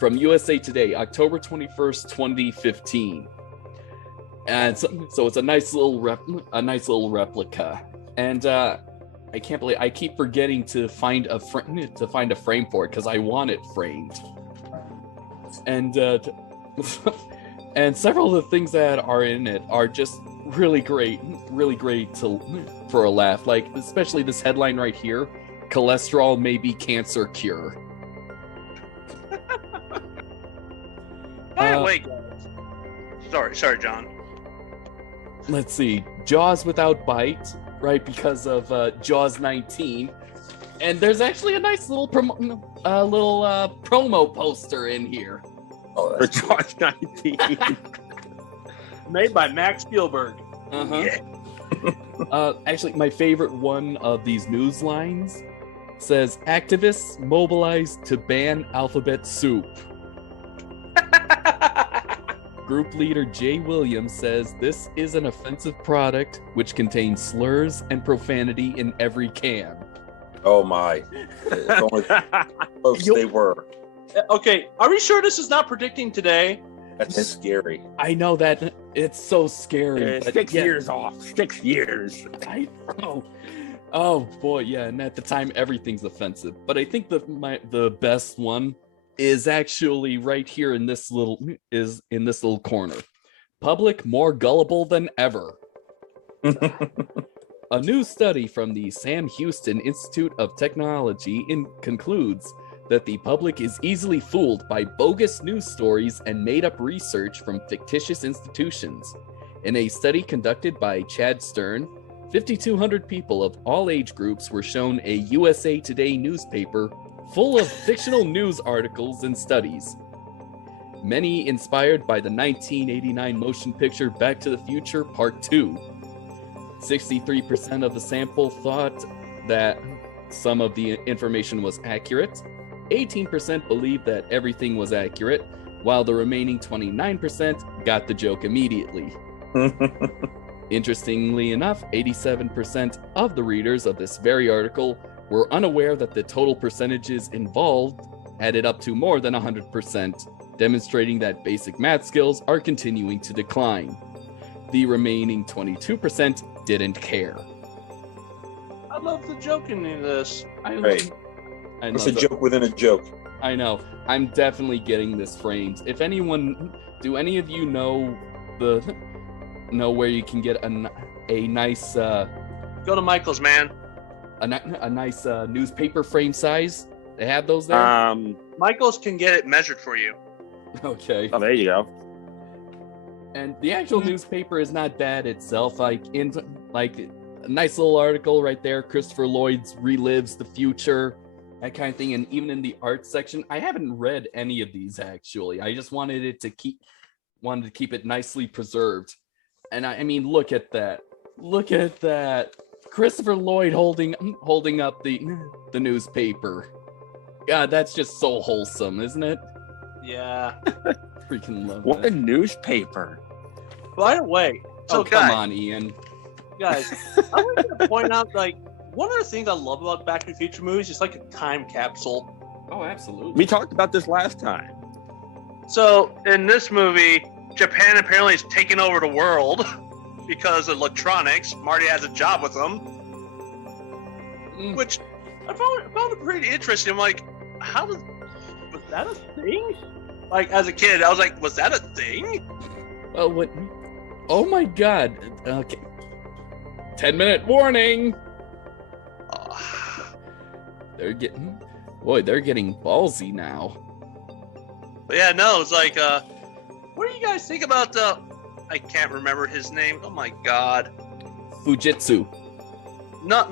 from USA Today, October 21st, 2015. And so it's a nice little replica. And I can't believe I keep forgetting to find a frame for it because I want it framed. And and several of the things that are in it are just really great for a laugh. Like especially this headline right here: "Cholesterol may be cancer cure." By the way, guys. Sorry, John. Let's see, Jaws without bite, right? Because of Jaws 19, and there's actually a nice little promo poster in here. Oh, For that's cool. Jaws 19. Made by Max Spielberg. Uh-huh. Yeah. Actually, my favorite one of these news lines says, "Activists mobilized to ban alphabet soup." Group leader Jay Williams says this is an offensive product which contains slurs and profanity in every can. Oh my! If only close they were. Okay, are we sure this is not predicting today? That's scary. I know that it's so scary. but 6 yeah, years off. 6 years. I know. Oh boy, yeah. And at the time, everything's offensive. But I think the best one is actually right here in this little corner. Public more gullible than ever. A new study from the Sam Houston Institute of Technology concludes that the public is easily fooled by bogus news stories and made-up research from fictitious institutions. In a study conducted by Chad Stern, 5,200 people of all age groups were shown a USA Today newspaper full of fictional news articles and studies. Many inspired by the 1989 motion picture Back to the Future Part 2. 63% of the sample thought that some of the information was accurate. 18% believed that everything was accurate, while the remaining 29% got the joke immediately. Interestingly enough, 87% of the readers of this very article were unaware that the total percentages involved added up to more than 100%, demonstrating that basic math skills are continuing to decline. The remaining 22% didn't care. I love the joke in this. Right. I It's know, a joke within a joke. I know. I'm definitely getting this framed. If anyone, do any of you know where you can get a nice Go to Michael's, man. a nice newspaper frame size? They have those there. Michael's can get it measured for you. Okay. Oh, there you go. And the actual newspaper is not bad itself. Like a nice little article right there. Christopher Lloyd's relives the future, that kind of thing. And even in the art section, I haven't read any of these actually. I just wanted to keep it nicely preserved. And I mean, look at that. Look at that. Christopher Lloyd holding up the newspaper. God, that's just so wholesome, isn't it? Yeah. Freaking love What that. a newspaper. By the way, so Oh, come guys, on, Ian. guys, I want to point out, like, one of the things I love about Back to the Future movies is like a time capsule. Oh, absolutely. We talked about this last time. So in this movie, Japan apparently is taking over the world because of electronics. Marty has a job with them, which I found it pretty interesting. I'm like, was that a thing? Like, as a kid, I was like, was that a thing? Oh, what? Oh my God. Okay. 10-minute warning. They're getting ballsy now. But yeah, no, it's like, what do you guys think about the? I can't remember his name. Oh my God. Fujitsu. No.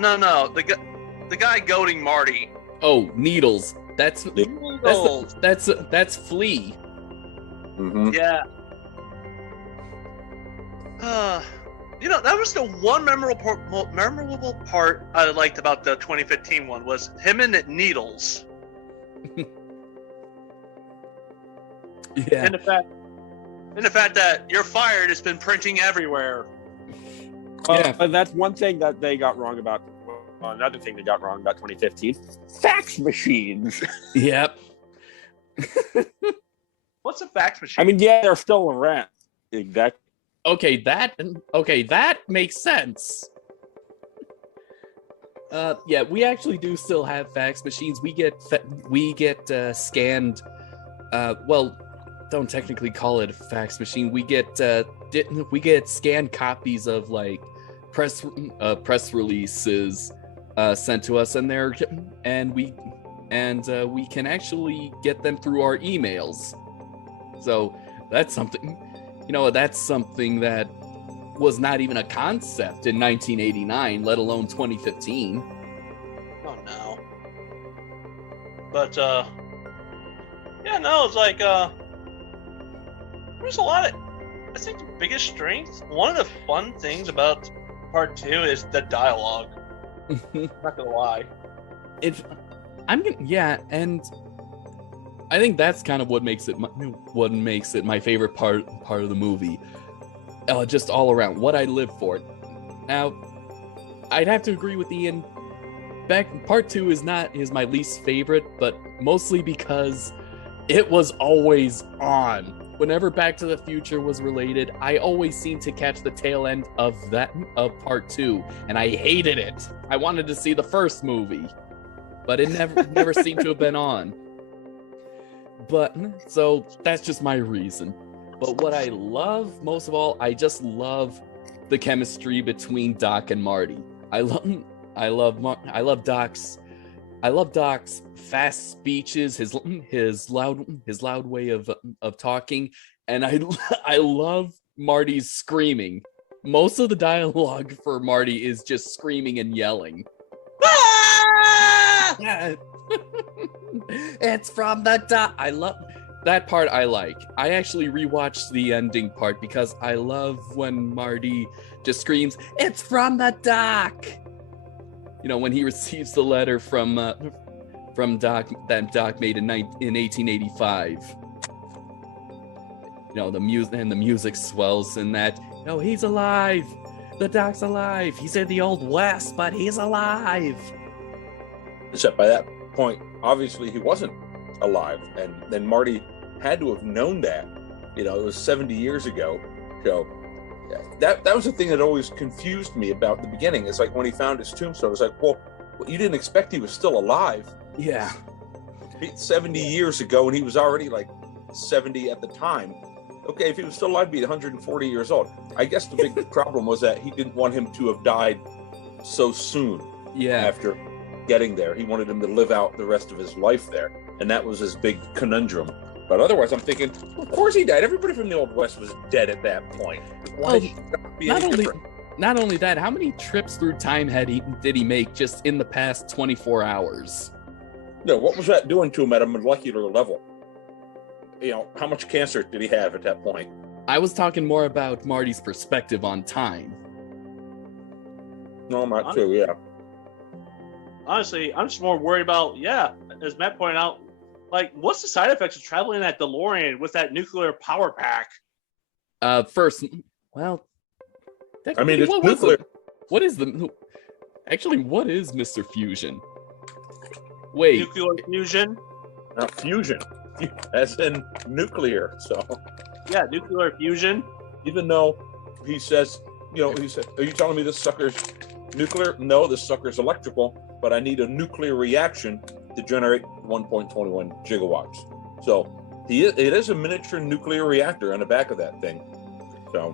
The guy goading Marty. Oh, Needles. That's Needles. that's Flea. Mm-hmm. Yeah. That was the one memorable part I liked about the 2015 one was him and Needles. Yeah. And the fact that you're fired has been printing everywhere. Yeah. But that's one thing that they got wrong about. Well, another thing they got wrong about 2015: fax machines. Yep. What's a fax machine? I mean, yeah, they're still around. Exactly. Okay, that makes sense. Yeah, we actually do still have fax machines. We get scanned. Well, don't technically call it a fax machine. We get scanned copies of like press releases sent to us, and we can actually get them through our emails. So that's something. That's something that was not even a concept in 1989, let alone 2015. Oh no. But yeah, no, it's like there's a lot of. I think the biggest strength, one of the fun things about part 2 is the dialogue. Not gonna lie. And I think that's kind of what makes it my favorite part of the movie. Just all around what I live for. Now, I'd have to agree with Ian. Part 2 is my least favorite, but mostly because it was always on. Whenever Back to the Future was related, I always seemed to catch the tail end of part 2, and I hated it. I wanted to see the first movie, but it never seemed to have been on. But so that's just my reason. But what I love most of all, I just love the chemistry between Doc and Marty. I love Doc's fast speeches, his loud way of talking, and I love Marty's screaming. Most of the dialogue for Marty is just screaming and yelling. Ah! It's from the Doc. I love that part. I actually rewatched the ending part because I love when Marty just screams, "It's from the Doc." When he receives the letter from Doc that Doc made in 1885. The music swells in that. He's alive. The Doc's alive. He's in the Old West, but he's alive. Except by that point, obviously he wasn't alive, and then Marty had to have known that. You know, it was 70 years ago. So that was the thing that always confused me about the beginning. It's like when he found his tombstone, it was like, well, you didn't expect he was still alive. Yeah. 70 years ago, and he was already like 70 at the time. Okay, if he was still alive, he'd be 140 years old. I guess the big problem was that he didn't want him to have died so soon. Yeah. After getting there, he wanted him to live out the rest of his life there, and that was his big conundrum. But otherwise, I'm thinking, of course he died. Everybody from the Old West was dead at that point. Why did he be any different? Not only that, how many trips through time did he make just in the past 24 hours? No, what was that doing to him at a molecular level? You know, how much cancer did he have at that point? I was talking more about Marty's perspective on time. No, not too, yeah. Honestly, I'm just more worried about, as Matt pointed out, like, what's the side effects of traveling that DeLorean with that nuclear power pack? First, well, I mean, it's nuclear. What is Mr. Fusion? Wait. Nuclear fusion? Not fusion, as in nuclear. So, yeah, nuclear fusion. Even though he says, he said, are you telling me this sucker's nuclear? No, this sucker's electrical, but I need a nuclear reaction to generate 1.21 gigawatts. So it is a miniature nuclear reactor on the back of that thing. So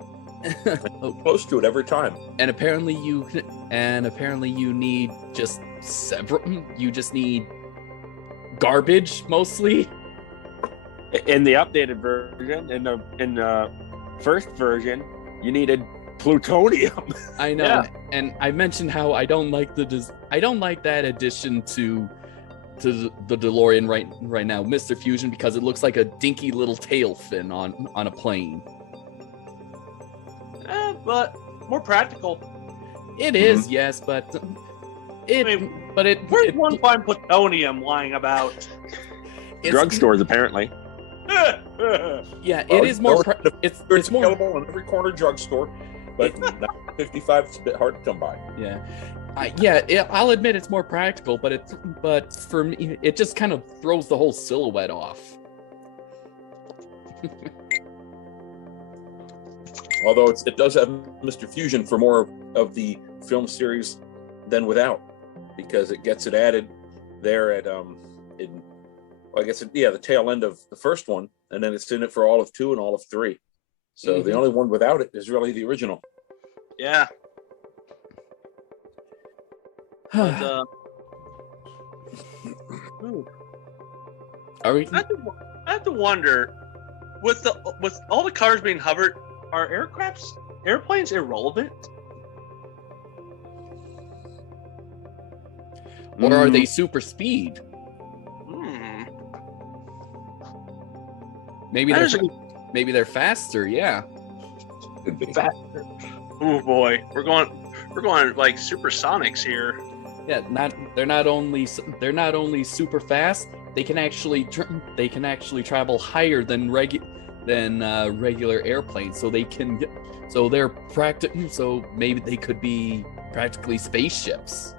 close to it every time. And apparently you need just several. You just need garbage mostly. In the updated version, in the first version, you needed plutonium. I know, yeah. And I mentioned how I don't like that addition to the DeLorean right now, Mr. Fusion, because it looks like a dinky little tail fin on a plane. But more practical. It is, yes, but where's one find plutonium lying about? Drugstores, apparently. Yeah, it is more. It's more available in every corner drugstore, but not 55. It's a bit hard to come by. Yeah. I'll admit it's more practical, but for me, it just kind of throws the whole silhouette off. Although it does have Mr. Fusion for more of the film series than without, because it gets it added there at the tail end of the first one, and then it's in it for all of 2 and all of 3. So the only one without it is really the original. Yeah. But, Are we? I have to wonder, with all the cars being hovered, are airplanes irrelevant? Or are they super speed? Maybe they're faster. Yeah. Could be faster. Oh boy, we're going like supersonics here. Yeah, they're not only super fast. They can actually travel higher than regular airplanes. So maybe they could be practically spaceships.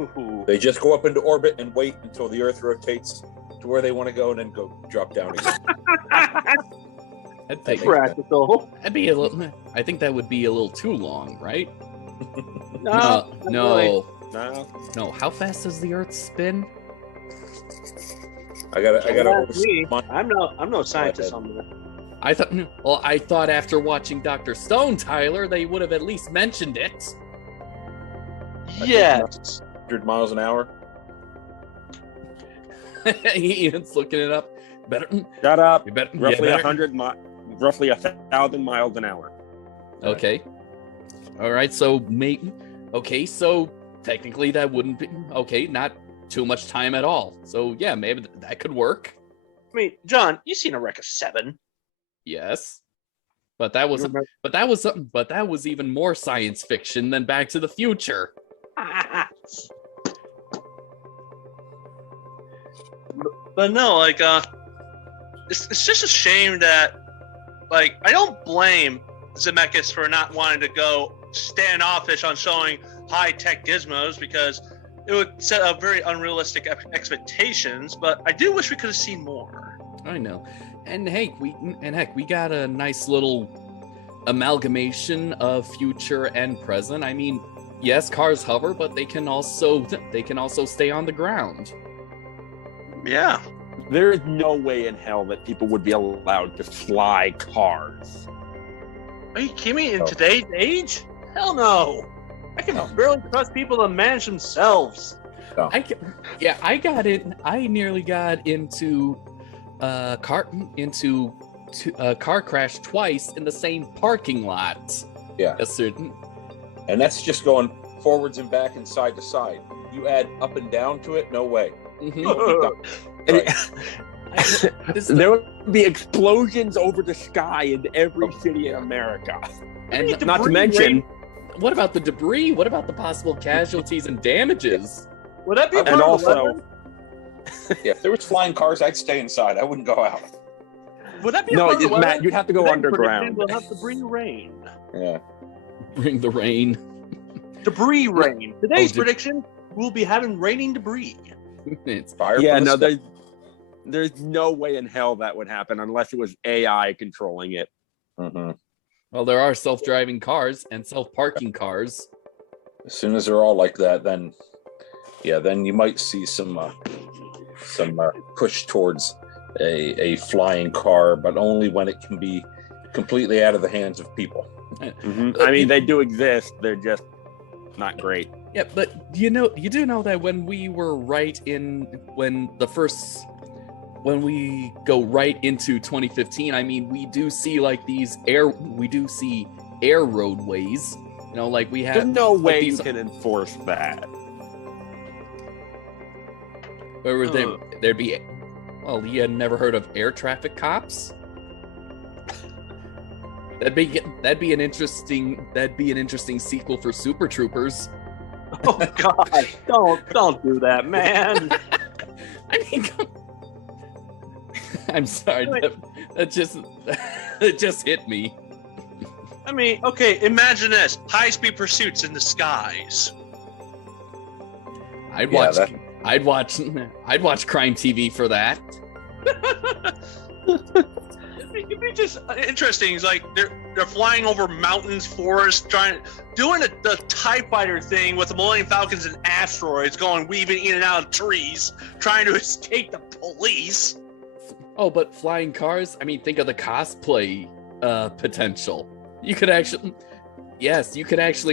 Ooh. They just go up into orbit and wait until the Earth rotates to where they want to go, and then go drop down again. That'd take practical. That'd be a little. I think that would be a little too long, right? No. How fast does the Earth spin? I gotta. I'm no scientist on that. I thought after watching Dr. Stone, Tyler, they would have at least mentioned it. Yes. 100 miles an hour. Ian's looking it up. Shut up. Roughly 1,000 miles an hour. Okay. All right. So so technically that wouldn't be not too much time at all. So yeah, maybe that could work. I mean, John, you seen a wreck of 7? Yes. But that was even more science fiction than Back to the Future. But no, like, it's just a shame that, like, I don't blame Zemeckis for not wanting to go standoffish on showing high-tech gizmos, because it would set up very unrealistic expectations. But I do wish we could have seen more. I know. And heck, we got a nice little amalgamation of future and present. I mean, yes, cars hover, but they can also stay on the ground. Yeah. There is no way in hell that people would be allowed to fly cars. Are you kidding me? In today's age? Hell no. I can barely trust people to manage themselves. No. I nearly got into a car crash twice in the same parking lot. Yeah. And that's just going forwards and back and side to side. You add up and down to it, no way. There would be explosions over the sky in every city in America. And not to mention, what about the debris? What about the possible casualties and damages? Would that be and also, yeah, if there was flying cars, I'd stay inside. I wouldn't go out. Would that be Matt, you'd have to go underground. We'll have to bring rain. Yeah. Bring the rain. Debris rain. Today's prediction: we'll be having raining debris. It's fire. Yeah, no, there's no way in hell that would happen unless it was AI controlling it. Mm-hmm. Well, there are self-driving cars and self-parking cars. As soon as they're all like that, then you might see some push towards a flying car, but only when it can be completely out of the hands of people. Mm-hmm. I mean, they do exist. They're just not great. Yeah, but you do know that when we go right into 2015, I mean, we do see air roadways. You know, like we have. There's no way you can enforce that. Where would there'd be? Well, you had never heard of air traffic cops? That'd be an interesting sequel for Super Troopers. Oh God! don't do that, man. I mean, I'm sorry. That just hit me. I mean, okay. Imagine this: high-speed pursuits in the skies. I'd watch crime TV for that. It'd be just interesting. It's like they're flying over mountains, forests, doing the TIE fighter thing with the Millennium Falcons and asteroids, weaving in and out of trees, trying to escape the police. Oh, but flying cars? I mean, think of the cosplay potential. You could actually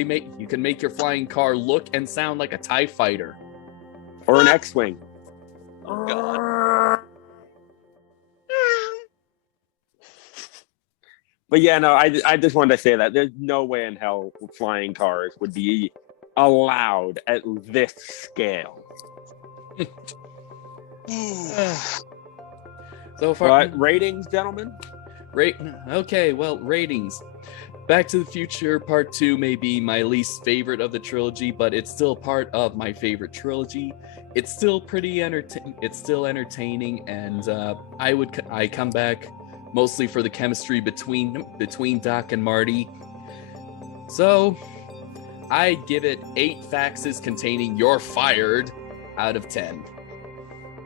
make your flying car look and sound like a TIE fighter. Or an X-Wing. Oh God. But yeah, no, I just wanted to say that there's no way in hell flying cars would be allowed at this scale. So far, ratings, gentlemen? Okay, well, ratings. Back to the Future Part 2 may be my least favorite of the trilogy, but it's still part of my favorite trilogy. It's still pretty entertaining, and I come back mostly for the chemistry between Doc and Marty. So I give it 8 faxes containing "You're fired" out of 10.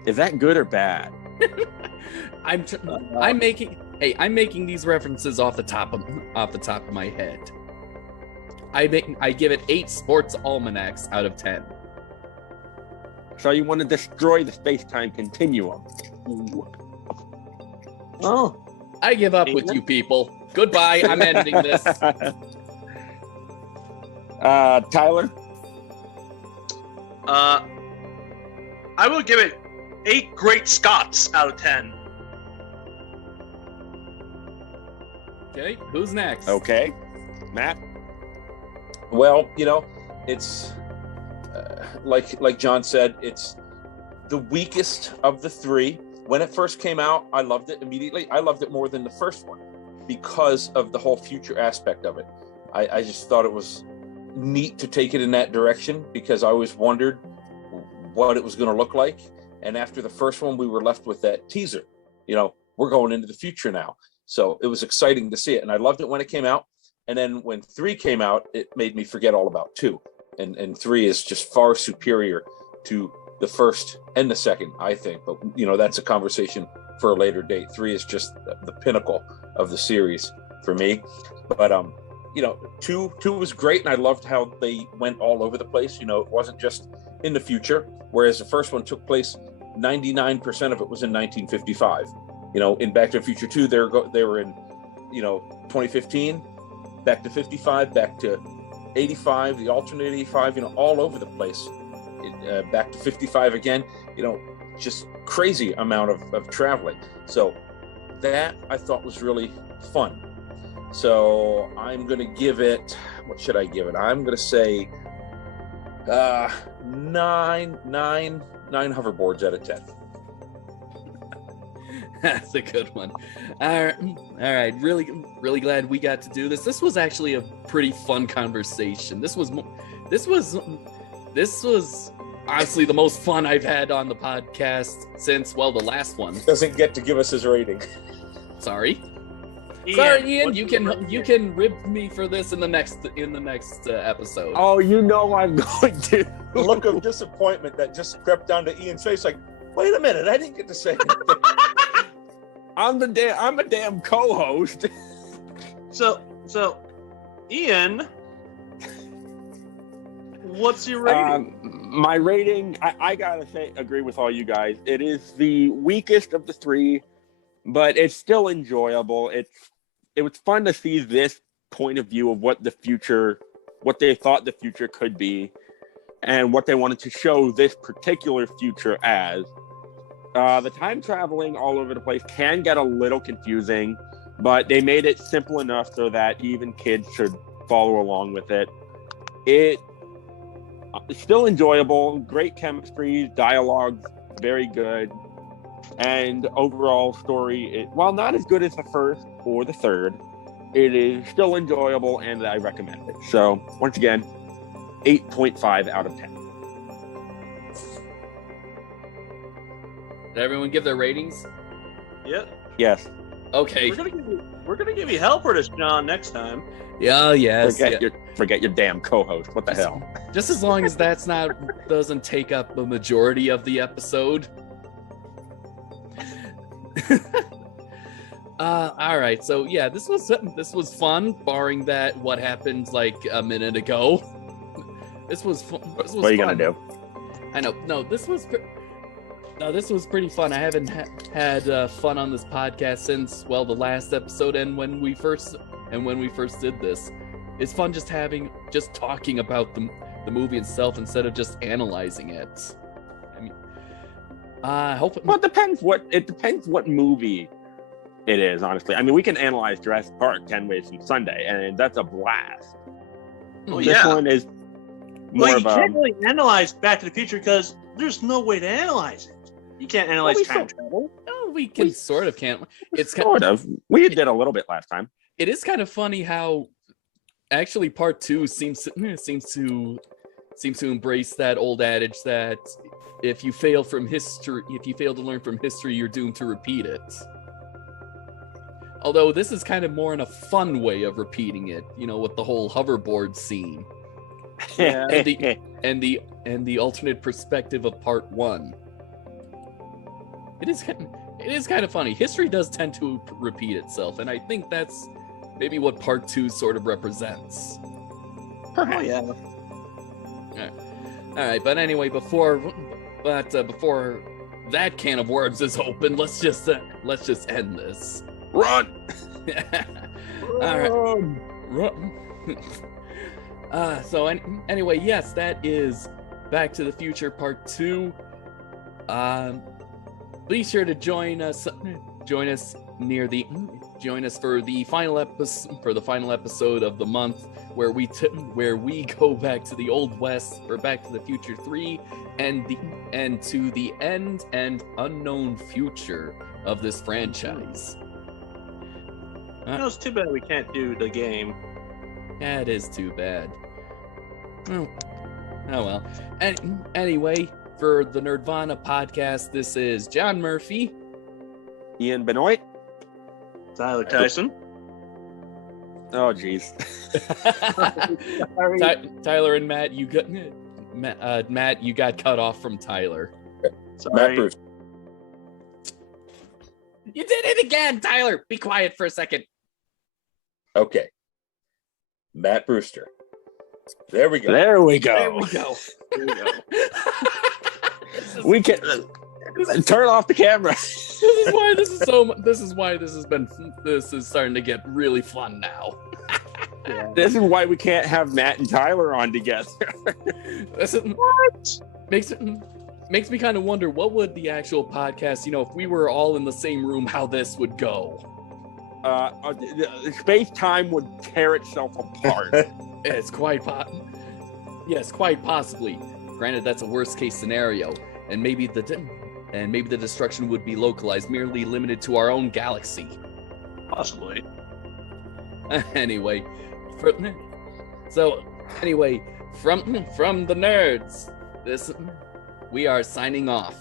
Is that good or bad? I'm making these references off the top of my head. I give it 8 sports almanacs out of 10. So you want to destroy the space-time continuum? Oh. I give up with you people. Goodbye. I'm ending this. Tyler? I will give it 8 great Scots out of 10. Okay, who's next? Okay, Matt? Well, it's like John said, it's the weakest of the 3. When it first came out, I loved it immediately. I loved it more than the first one because of the whole future aspect of it. I just thought it was neat to take it in that direction because I always wondered what it was going to look like. And after the first one, we were left with that teaser. We're going into the future now. So it was exciting to see it. And I loved it when it came out. And then when 3 came out, it made me forget all about 2. and 3 is just far superior to the first and the second, I think. But that's a conversation for a later date. 3 is just the pinnacle of the series for me. But 2 was great, and I loved how they went all over the place. It wasn't just in the future, whereas the first one took place 99% of it was in 1955. In Back to the Future 2, they were in 2015, back to 55, back to 85, the alternate 85, all over the place. Back to 55 again, just crazy amount of traveling. So that I thought was really fun. So I'm going to give it, what should I give it? I'm going to say 9 hoverboards out of 10. That's a good one. All right. Really glad we got to do this. This was actually a pretty fun conversation. This was honestly the most fun I've had on the podcast since, the last one. Doesn't get to give us his rating. Sorry, Ian. You can rib me for this in the next episode. Oh, I'm going to. The look of disappointment that just crept down to Ian's face, like, wait a minute, I didn't get to say anything. I'm a damn co-host. So, Ian, what's your rating? My rating, I gotta say, agree with all you guys. It is the weakest of the 3, but it's still enjoyable. It was fun to see this point of view of what they thought the future could be, and what they wanted to show this particular future as. The time traveling all over the place can get a little confusing, but they made it simple enough so that even kids should follow along with it. It's still enjoyable, great chemistry, dialogue, very good, and overall story, while not as good as the first or the third, it is still enjoyable, and I recommend it. So, once again, 8.5 out of 10. Did everyone give their ratings? Yeah. Yes. Okay. We're gonna give you hell for this, John, next time. Yeah. Yes. Forget your damn co-host. What the hell? Just as long as doesn't take up a majority of the episode. All right. So yeah, this was fun, barring that what happened like a minute ago. This was fun. What are you gonna do? I know. No, this was pretty fun. I haven't had fun on this podcast since the last episode, and when we first did this. It's fun just talking about the movie itself instead of just analyzing it. I mean, I hope. Well, it depends what movie it is. Honestly, I mean, we can analyze Jurassic Park 10 Ways from Sunday, and that's a blast. This one is more you can't really analyze Back to the Future because there's no way to analyze it. You can't analyze time travel. No, we can't. It's sort of. We did a little bit last time. It is kind of funny how actually part 2 seems to embrace that old adage that if you fail to learn from history, you're doomed to repeat it. Although this is kind of more in a fun way of repeating it, with the whole hoverboard scene. Yeah. and the alternate perspective of part 1. It is kind of funny. History does tend to repeat itself, and I think that's maybe what part 2 sort of represents. Oh yeah. All right. But anyway, before that can of worms is open, let's just end this. Run. All right. Run. So anyway, yes, that is Back to the Future Part 2. Be sure to join us for the final episode of the month, where we go back to the Old West for Back to the Future 3 and to the end and unknown future of this franchise. It's too bad we can't do the game. Yeah, it is too bad. Oh well. Anyway, for the Nerd-Vana podcast, this is John Murphy, Ian Benoit, Tyler Tyson, Oh, jeez. Tyler and Matt, Matt, you got cut off from Tyler. Matt Bruce. You did it again, Tyler. Be quiet for a second. Okay. Matt Brewster. There we go. There we go. There we go. We can turn off the camera. This is starting to get really fun now. This is why we can't have Matt and Tyler on together. Makes me kind of wonder what would the actual podcast, if we were all in the same room, how this would go. Space-time would tear itself apart. It's quite possibly. Granted, that's a worst-case scenario, and maybe the destruction would be localized, merely limited to our own galaxy. Possibly. Anyway, from the nerds, we are signing off.